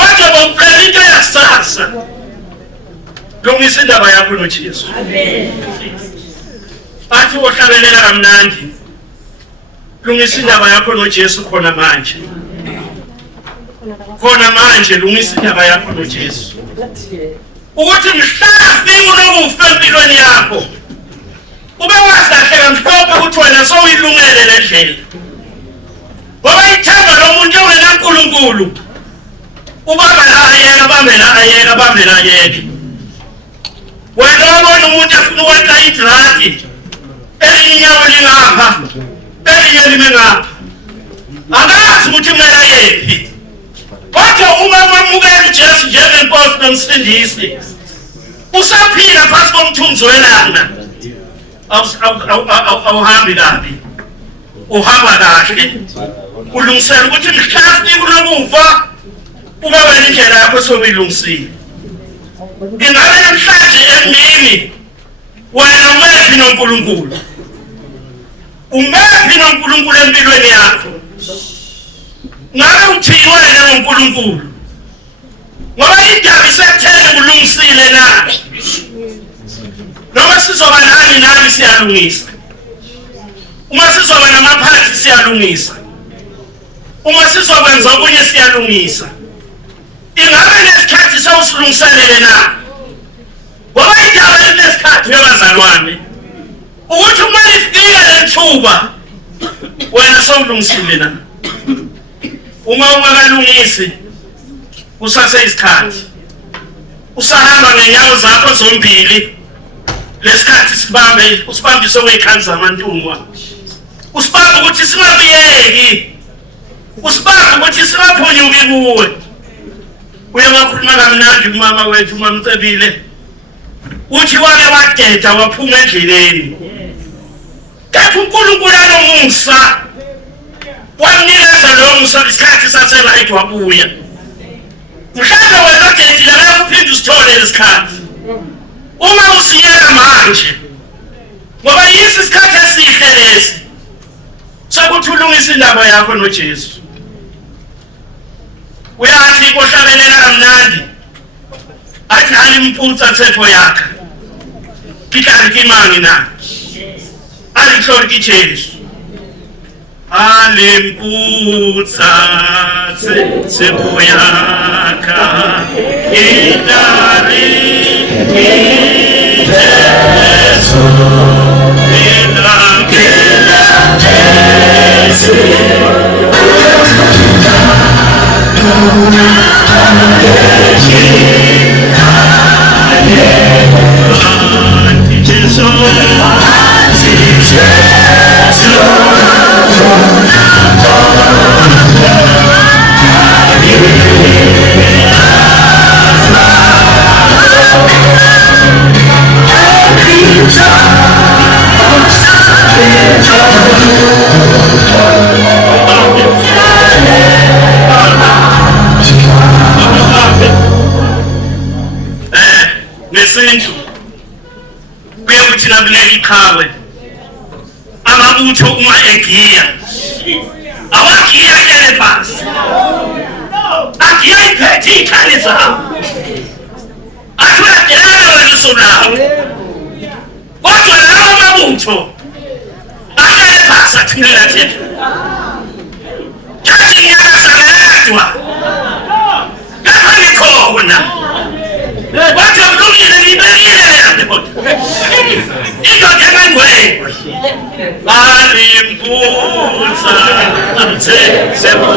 kodwa bawuqala into yasasa lungisa indaba yakho noJesu bathi ohlabelela kamnandi lungisa indaba yakho noJesu khona manje lungisa indaba yakho noJesu ukuthi mhlafi unokufa empilweni yakho ube wahlahleka mhlophe ukuthi wena sowuyilungele le ndlela ngoba ithemba lomuntu ongenaNkulunkulu ubamba la ayeka wena ubona umuntu afuna ukweqa idragi elinye inyawo lingapha elinye lime ngapha akazi ukuthi kumele ayephi kodwa uma wamukela uJesu njengenkosi nomsindisi usaphila phansi komthunzi welanga awuhambi kabi uhamba kahle ulungisela ukuthi mhlafi kunokufa ube wena indlela yakho sokuyilungisile ingabe namhlanje emini wena umephi noNkulunkulu empilweni yakho ngabe uthini wena noNkulunkulu ngoba indaba isekutheni kulungisile na noma sizoba nani siyalungisa uma sizoba namaphathi siyalungisa uma sizokwenza okunye siyalungisa ingabe lesikhathi sawusilungiselele na ngoba indaba lesikhathi yabazalwane ukuthi uma lifike lethuba wena sowulungisile na uma ungakalungisi usase isikhathi usahamba ngenyawo zakho zombili lesikhathi usibambise okwekhanza amantungwa usibambe ukuthi singabiyeki usibambe ukuthi singaphunyuki kuwe uyawakhuluma kamnandi umama wethu uMamcebile uthi wake wadeda waphuma endleleni kepha uNkulunkulu anomusa wamnikeza lo musa isikhathi sase-right wabuya mhlawumbe wena odedile ngeke uphinde usithole lesikhathi uma usiyeka manje ngoba yisi isikhathi esihle lesi sokuthi ulungise indaba yakho noJesu uyathi kohlabelela kamnandi athi alimputsa tshepo yakhe kitari kimangi na alihlori kijesu alimputsa tshepo yakhe kitari kijesu nesintu kuye kuthi nakuleli qhawe amabutho uma egiya awagiya hlele phansi agiya iphethe ikhali zawo athi uyadelana ngaliso lawo kodwa lawo amabutho ahlele phansi athilela thina jathi ngiyasabedwa kepha ngikhona wathi mlungile ngibekile yena kodwa indoda engangwengwe alimputsa tshepo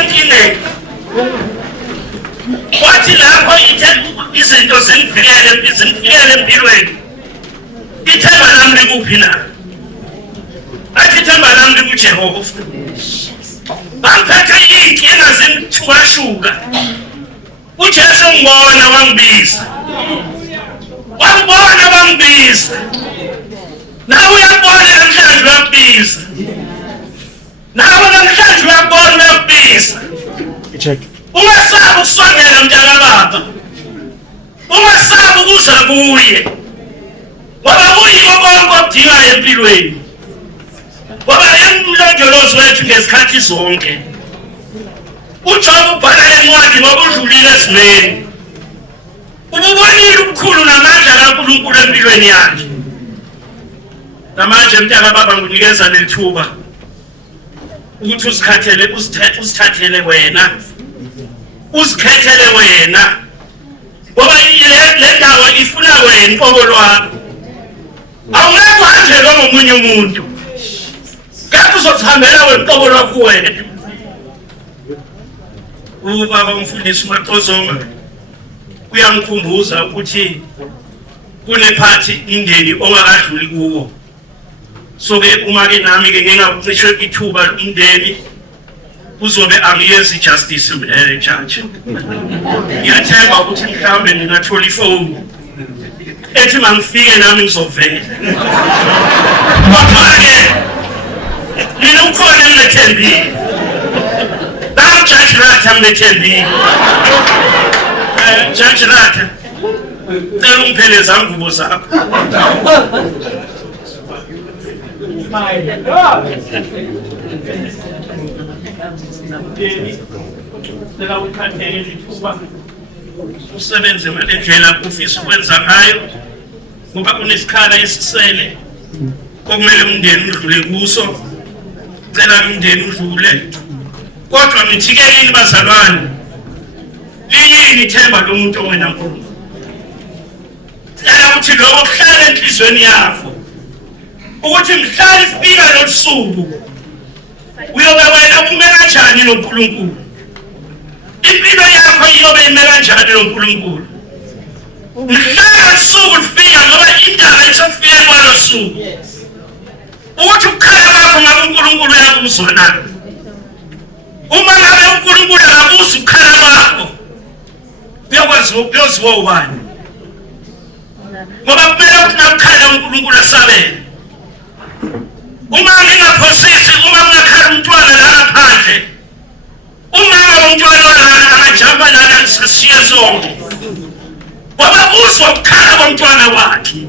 senkingeni wathi lapho izinto zingifikele empilweni ithemba lami likuphi na athi ithemba lami likuJehova bangiphethe iy'nkinga zingithukashuka uJesu ngibona wangibiza wangibona wangibiza nawe uyabona namhlanje uyakubiza nawe namhlanje uyabona uyakubiza ungasabi ukusondela mntakababa ungasabi ukuza kuye ngoba kuyiko konke okudingayo empilweni ngoba emlondolozi wethu ngezikhathi zonke uJobe ubhala le ncwadi ngoba udlulile esimeni ububonile ubukhulu namandla kaNkulunkulu empilweni yakhe namanje mntakababa ngunikeza lethuba ukuthi uzithathele wena uzikhethele wena ngoba le ndawo ifuna wena uqobo lwakho awungeke uhanjelwe ngomunye umuntu kepha uzozihambela wena uqobo lwakho wena ubaba umfundisi uMaqozonga uyangikhumbuza ukuthi kunephathi indeni ongakadluli kuwo so-ke uma-ke nami-ke ngingacishwe ithuba umndeni uzobe angiyenzi justice judge ngiyathemba ukuthi mhlawumbe ngingathola ifoni ethi mangifike nami ngizovela kodwa-ke mina ukhona engilethembile Judge Ratha ngilethembile Judge Ratha cela ungipheleza ngubo zakho cela ukhathele ithuba usebenze ngale ndlela ufisa ukwenza ngayo ngoba kunesikhala esisele okumele umndeni udlule kuso cela umndeni udlule kodwa ngithikelini bazalwane liyini ithemba lomuntu ongenankulunkulu cela ukuthi lokho kuhlale enhlizweni yakho ukuthi mhlali ifika losuku uyobe wena ume kanjani noNkulunkulu impilo yakho iyobe ime kanjani noNkulunkulu mhlali usuku lifika ngoba indaba isofika kwalosuku ukuthi ukukhala kwakho ngabe uNkulunkulu uyakuzona uma ngabe uNkulunkulu akabuzi ukukhala kwakho uyoziwa ubani ngoba kumele ukuthi nakukhala uNkulunkulu asabele uma ngingaphosisi uma ngakhala umntwana lana phandle umama womntwana walana angajamba lana sisiye sonke ngoba uzwa ukukhala komntwana wakhe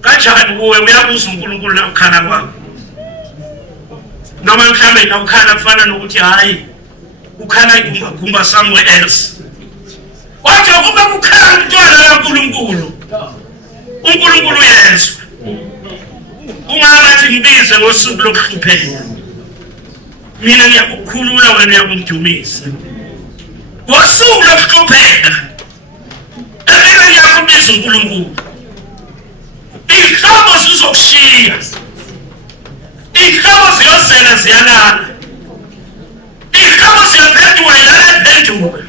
kanjani kuwe uyabuza uNkulunkulu nakukhala kwakho noma mhlawumbe nakukhala kufana nokuthi hayi ukhala igumba somewhere else wathi ukuba kukhala umntwana kaNkulunkulu uNkulunkulu uyezwa ungathi ngibize ngosuku lokuhlupheka mina ngiyakukhulula wena uyakungidumisa ngosuku lokuhlupheka mina ngiyakubiza uNkulunkulu ihlobo zizokushiya ihlobo ziyozela ziyalala ihlobo ziyaphenduka yalaphenduka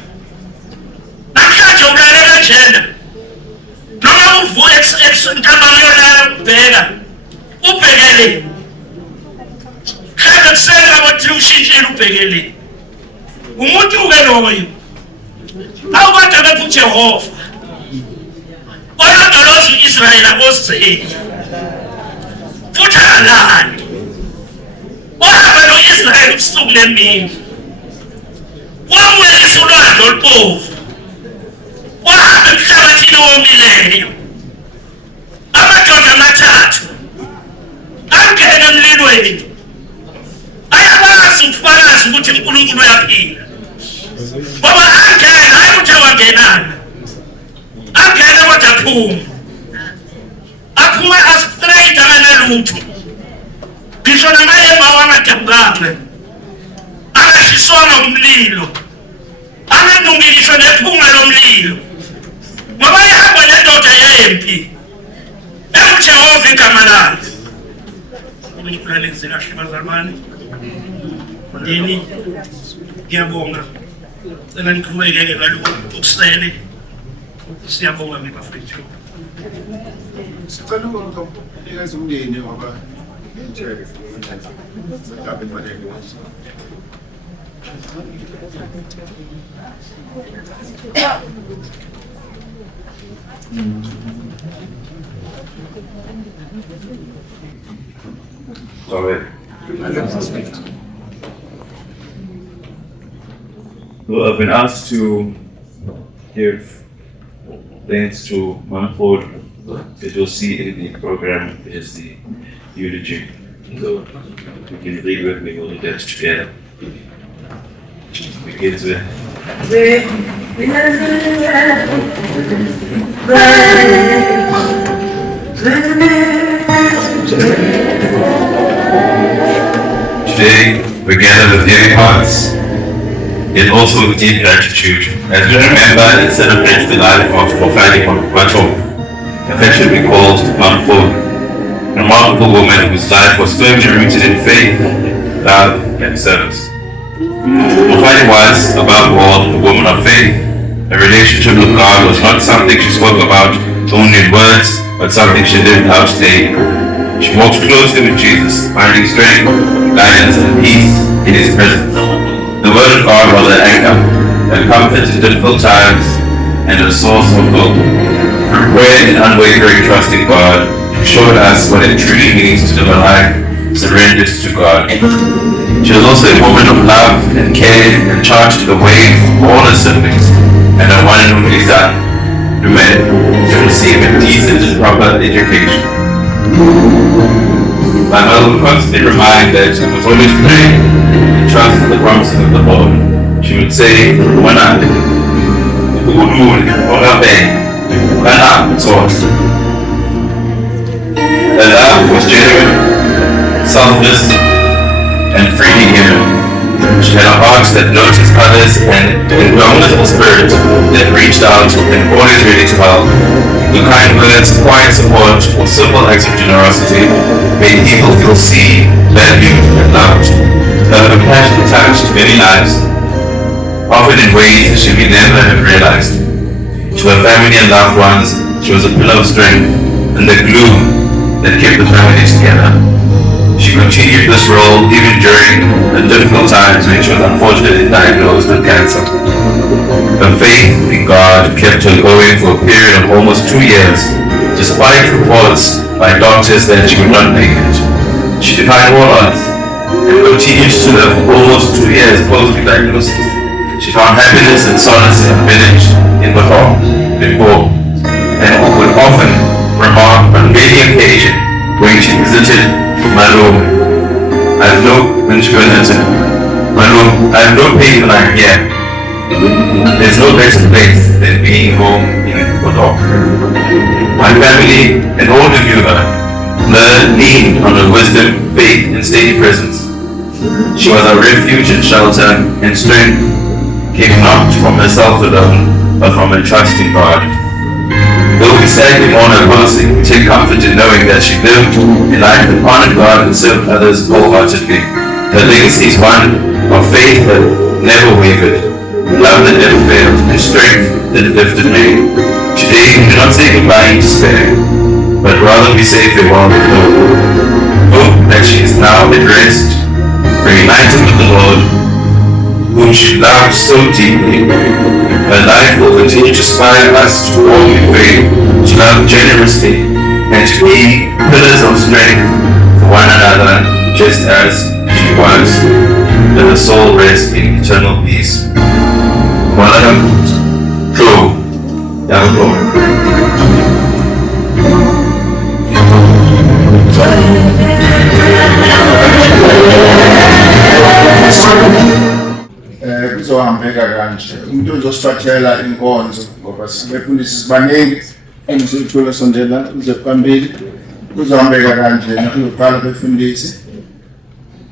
namhlanje ukalele kanjena noma uvuka ntambama yolala ubheka ubhekele kade kusele ngabothi ushintshile ubhekele umuntu-ke loyo awukade bethi uJehova olondoloza u-Israyeli akosizeli futhi akalali wahamba no-Israyeli ubusuku nemini wamwelisa ulwandle olubovu wahamba emhlabathini owomileyo amadoda amathathu angena emlilweni ayabazi ubufakazi ukuthi uNkulunkulu uyaphila ngoba angena hayi ukuthi awangenana angena kodwa aphuma astraight anganalutho ngisho namayemba wangadabukanga angashiswanga umlilo anganumi ngisho nephunga lomlilo ngoba ihamba nendoda yempi emuJehova igama lakhe uNkulunkulu kahle bazalwane ndini ngiyabonga cela niqhubekeke ngalokhu okusele siyabonga mabafethu Sicela ukunikeza umndeni ngoba ngitshele ngabe fanele wazi. All right. Well, I've been asked to give thanks to Manford, as you'll see in the program, is the eulogy. So you can read with me, we'll do that together. Begins with Today, we gather with heavy hearts, yet also with deep gratitude, as we remember and celebrate the life of Mofani Mato, affectionately called Manford, a remarkable woman whose life was firmly rooted in faith, love, and service. Mofani was, above all, a woman of faith. Her relationship with God was not something she spoke about only in words, but something she lived out daily. She walked closely with Jesus, finding strength, guidance, and peace in His presence. The Word of God was an anchor, a comfort in difficult times, and a source of hope. Her prayer and unwavering trust in God showed us what it truly means to live a life surrendered to God. She was also a woman of love and care and charged the way for all her siblings and her one and only son, Ruben, to receive a decent and proper education. My mother would constantly remind that I must always pray and trust in the promises of the Lord. She would say, Wana, her love was genuine, selfless, and freely given. She had a heart that noticed others and an indomitable spirit that reached out and always ready to help. The kind words, quiet support, or simple acts of generosity made people feel seen, valued, and loved. Her compassion touched many lives, often in ways that she may never have realized. To her family and loved ones, she was a pillar of strength and the glue that kept the family together. She continued this role even during the difficult times when she was unfortunately diagnosed with cancer. Her faith in God kept her going for a period of almost 2 years, despite reports by doctors that she would not make it. She defied all odds and continued to live for almost 2 years post the diagnosis. She found happiness and solace in a village in Bethel, Limpopo, and would often remark on many occasions when she visited Malum, I have no pain when I'm here. There's no better place than being home in Bethel. My family and all who knew her leaned on her wisdom, faith, and steady presence. She was our refuge and shelter and strength, came not from herself alone, but from her trust in God. Though we sadly mourn her passing, we take comfort in knowing that she lived a life that honored God and served others wholeheartedly. Her legacy is one of faith that never wavered, love that never failed, and strength that lifted many. Today we do not say goodbye in despair, but rather we say farewell with hope. Hope that she is now at rest, reunited with the Lord, whom she loved so deeply. Her life will continue to inspire us to walk in faith, to love generously, and to be pillars of strength for one another, just as she was. Let her soul rest in eternal peace. True. Kuzohambeka kanje umuntu ozosiphathela inkonzo ngoba sibefundisi sibaningi engisithulo sondela uze phambili kuzohambeka kanje nakuqala befundisi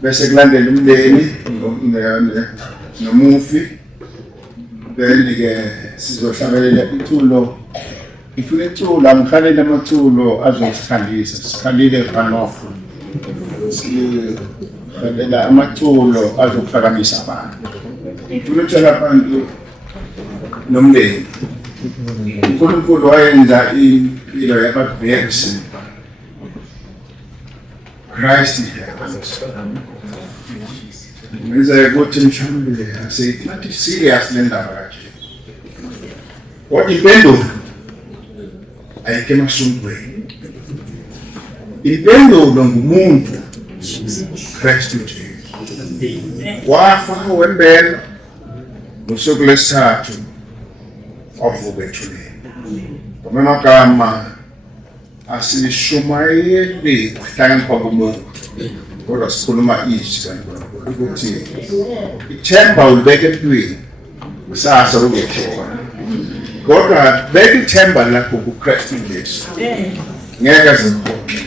bese kulandela umndeni nomufi then ke sizohlabelela iculo ifuna iculo angikhalele amaculo azosihlalisa sikhalile phanofu sikhalela amaculo azokuphakamisa abantu kulotshela abantu nomndeni. uNkulunkulu wayenza impilo yaba very simple. Christ Mwenza ukuthi mhlawumbe asiyithathi serious le ndaba kanje. Kodwa impendulo ayikho emasungweni. Impendulo ngumuntu Kristu Jesu. Wafa wembela ngosuku lwesithathu wavuka ethuneni. Ngomagama asishumayeli ukuhlakanipha komuntu. Kodwa sikhuluma izwi kaNkulunkulu ukuthi ithemba ulibeka empilweni kusasa lokuyekhola. Kodwa beka ithemba lakho kuKristu Jesu. Ngeke azikhohle.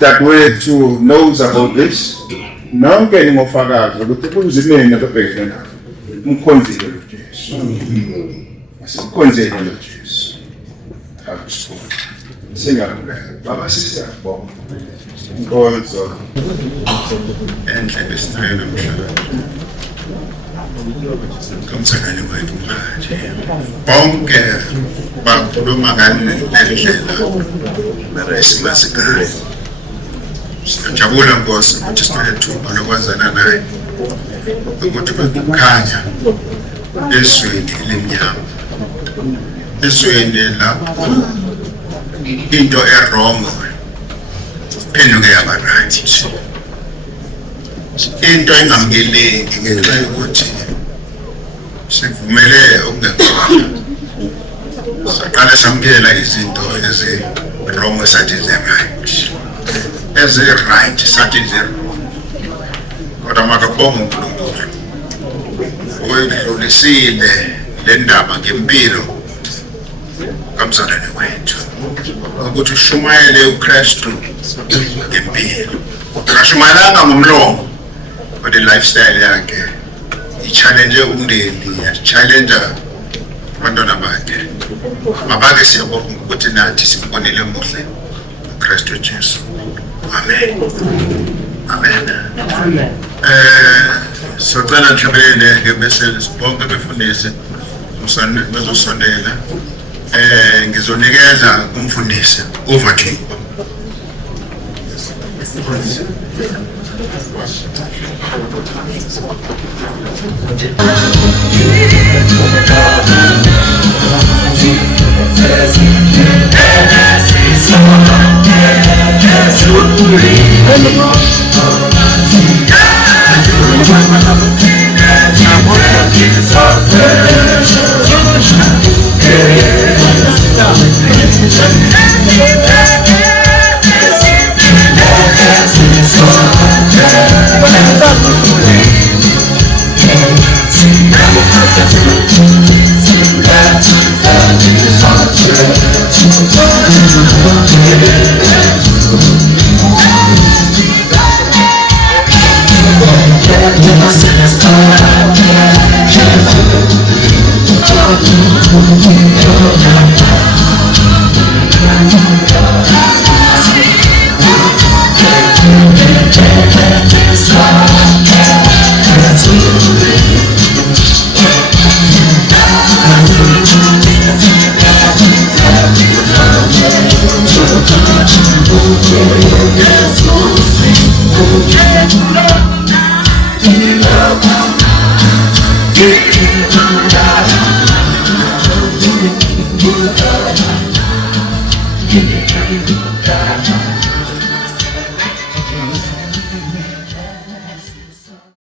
Dadewethu knows about this. Nonke ningofakazi ukuthi kunzimeni ababhekene nakho. Umkhonzile uJesu. Asikhonzile uJesu. Akusikho. Singabulala. Baba sisiyabonga. Inkonzo enhle besinayo namhlanje. Kamsakane wethu manje. Bonke bakhuluma ngendlela esimasigayo. Sijabula Nkosi ukuthi sinethuba lokwazana naye. Ukuthi bakukhanya esweni lemnyama. Esweni lapho into errong phenduke yaba right. Into engamukeleki ngenxa yokuthi sivumele okungekho. Saqala samkela izinto ezi-wrong sathi zi-right. Ezi-right sathi zi-wrong. Kodwa makabonga uNkulunkulu oyidlulisile le ndaba ngempilo kamzalwane wethu. Ukuthi ushumayele uKristu ngempilo. Akashumayelanga ngomlomo, kodwa lifestyle yakhe i-challenge umndeni, i-challenge abantwana bakhe. Mabake siyabonga ukuthi nathi simbonile muhle uKristu Jesu. Amen. Amen. Socela nhlabeleke bese sibonke befundisi bezosondela. Ngizonikeza umfundisi overkill.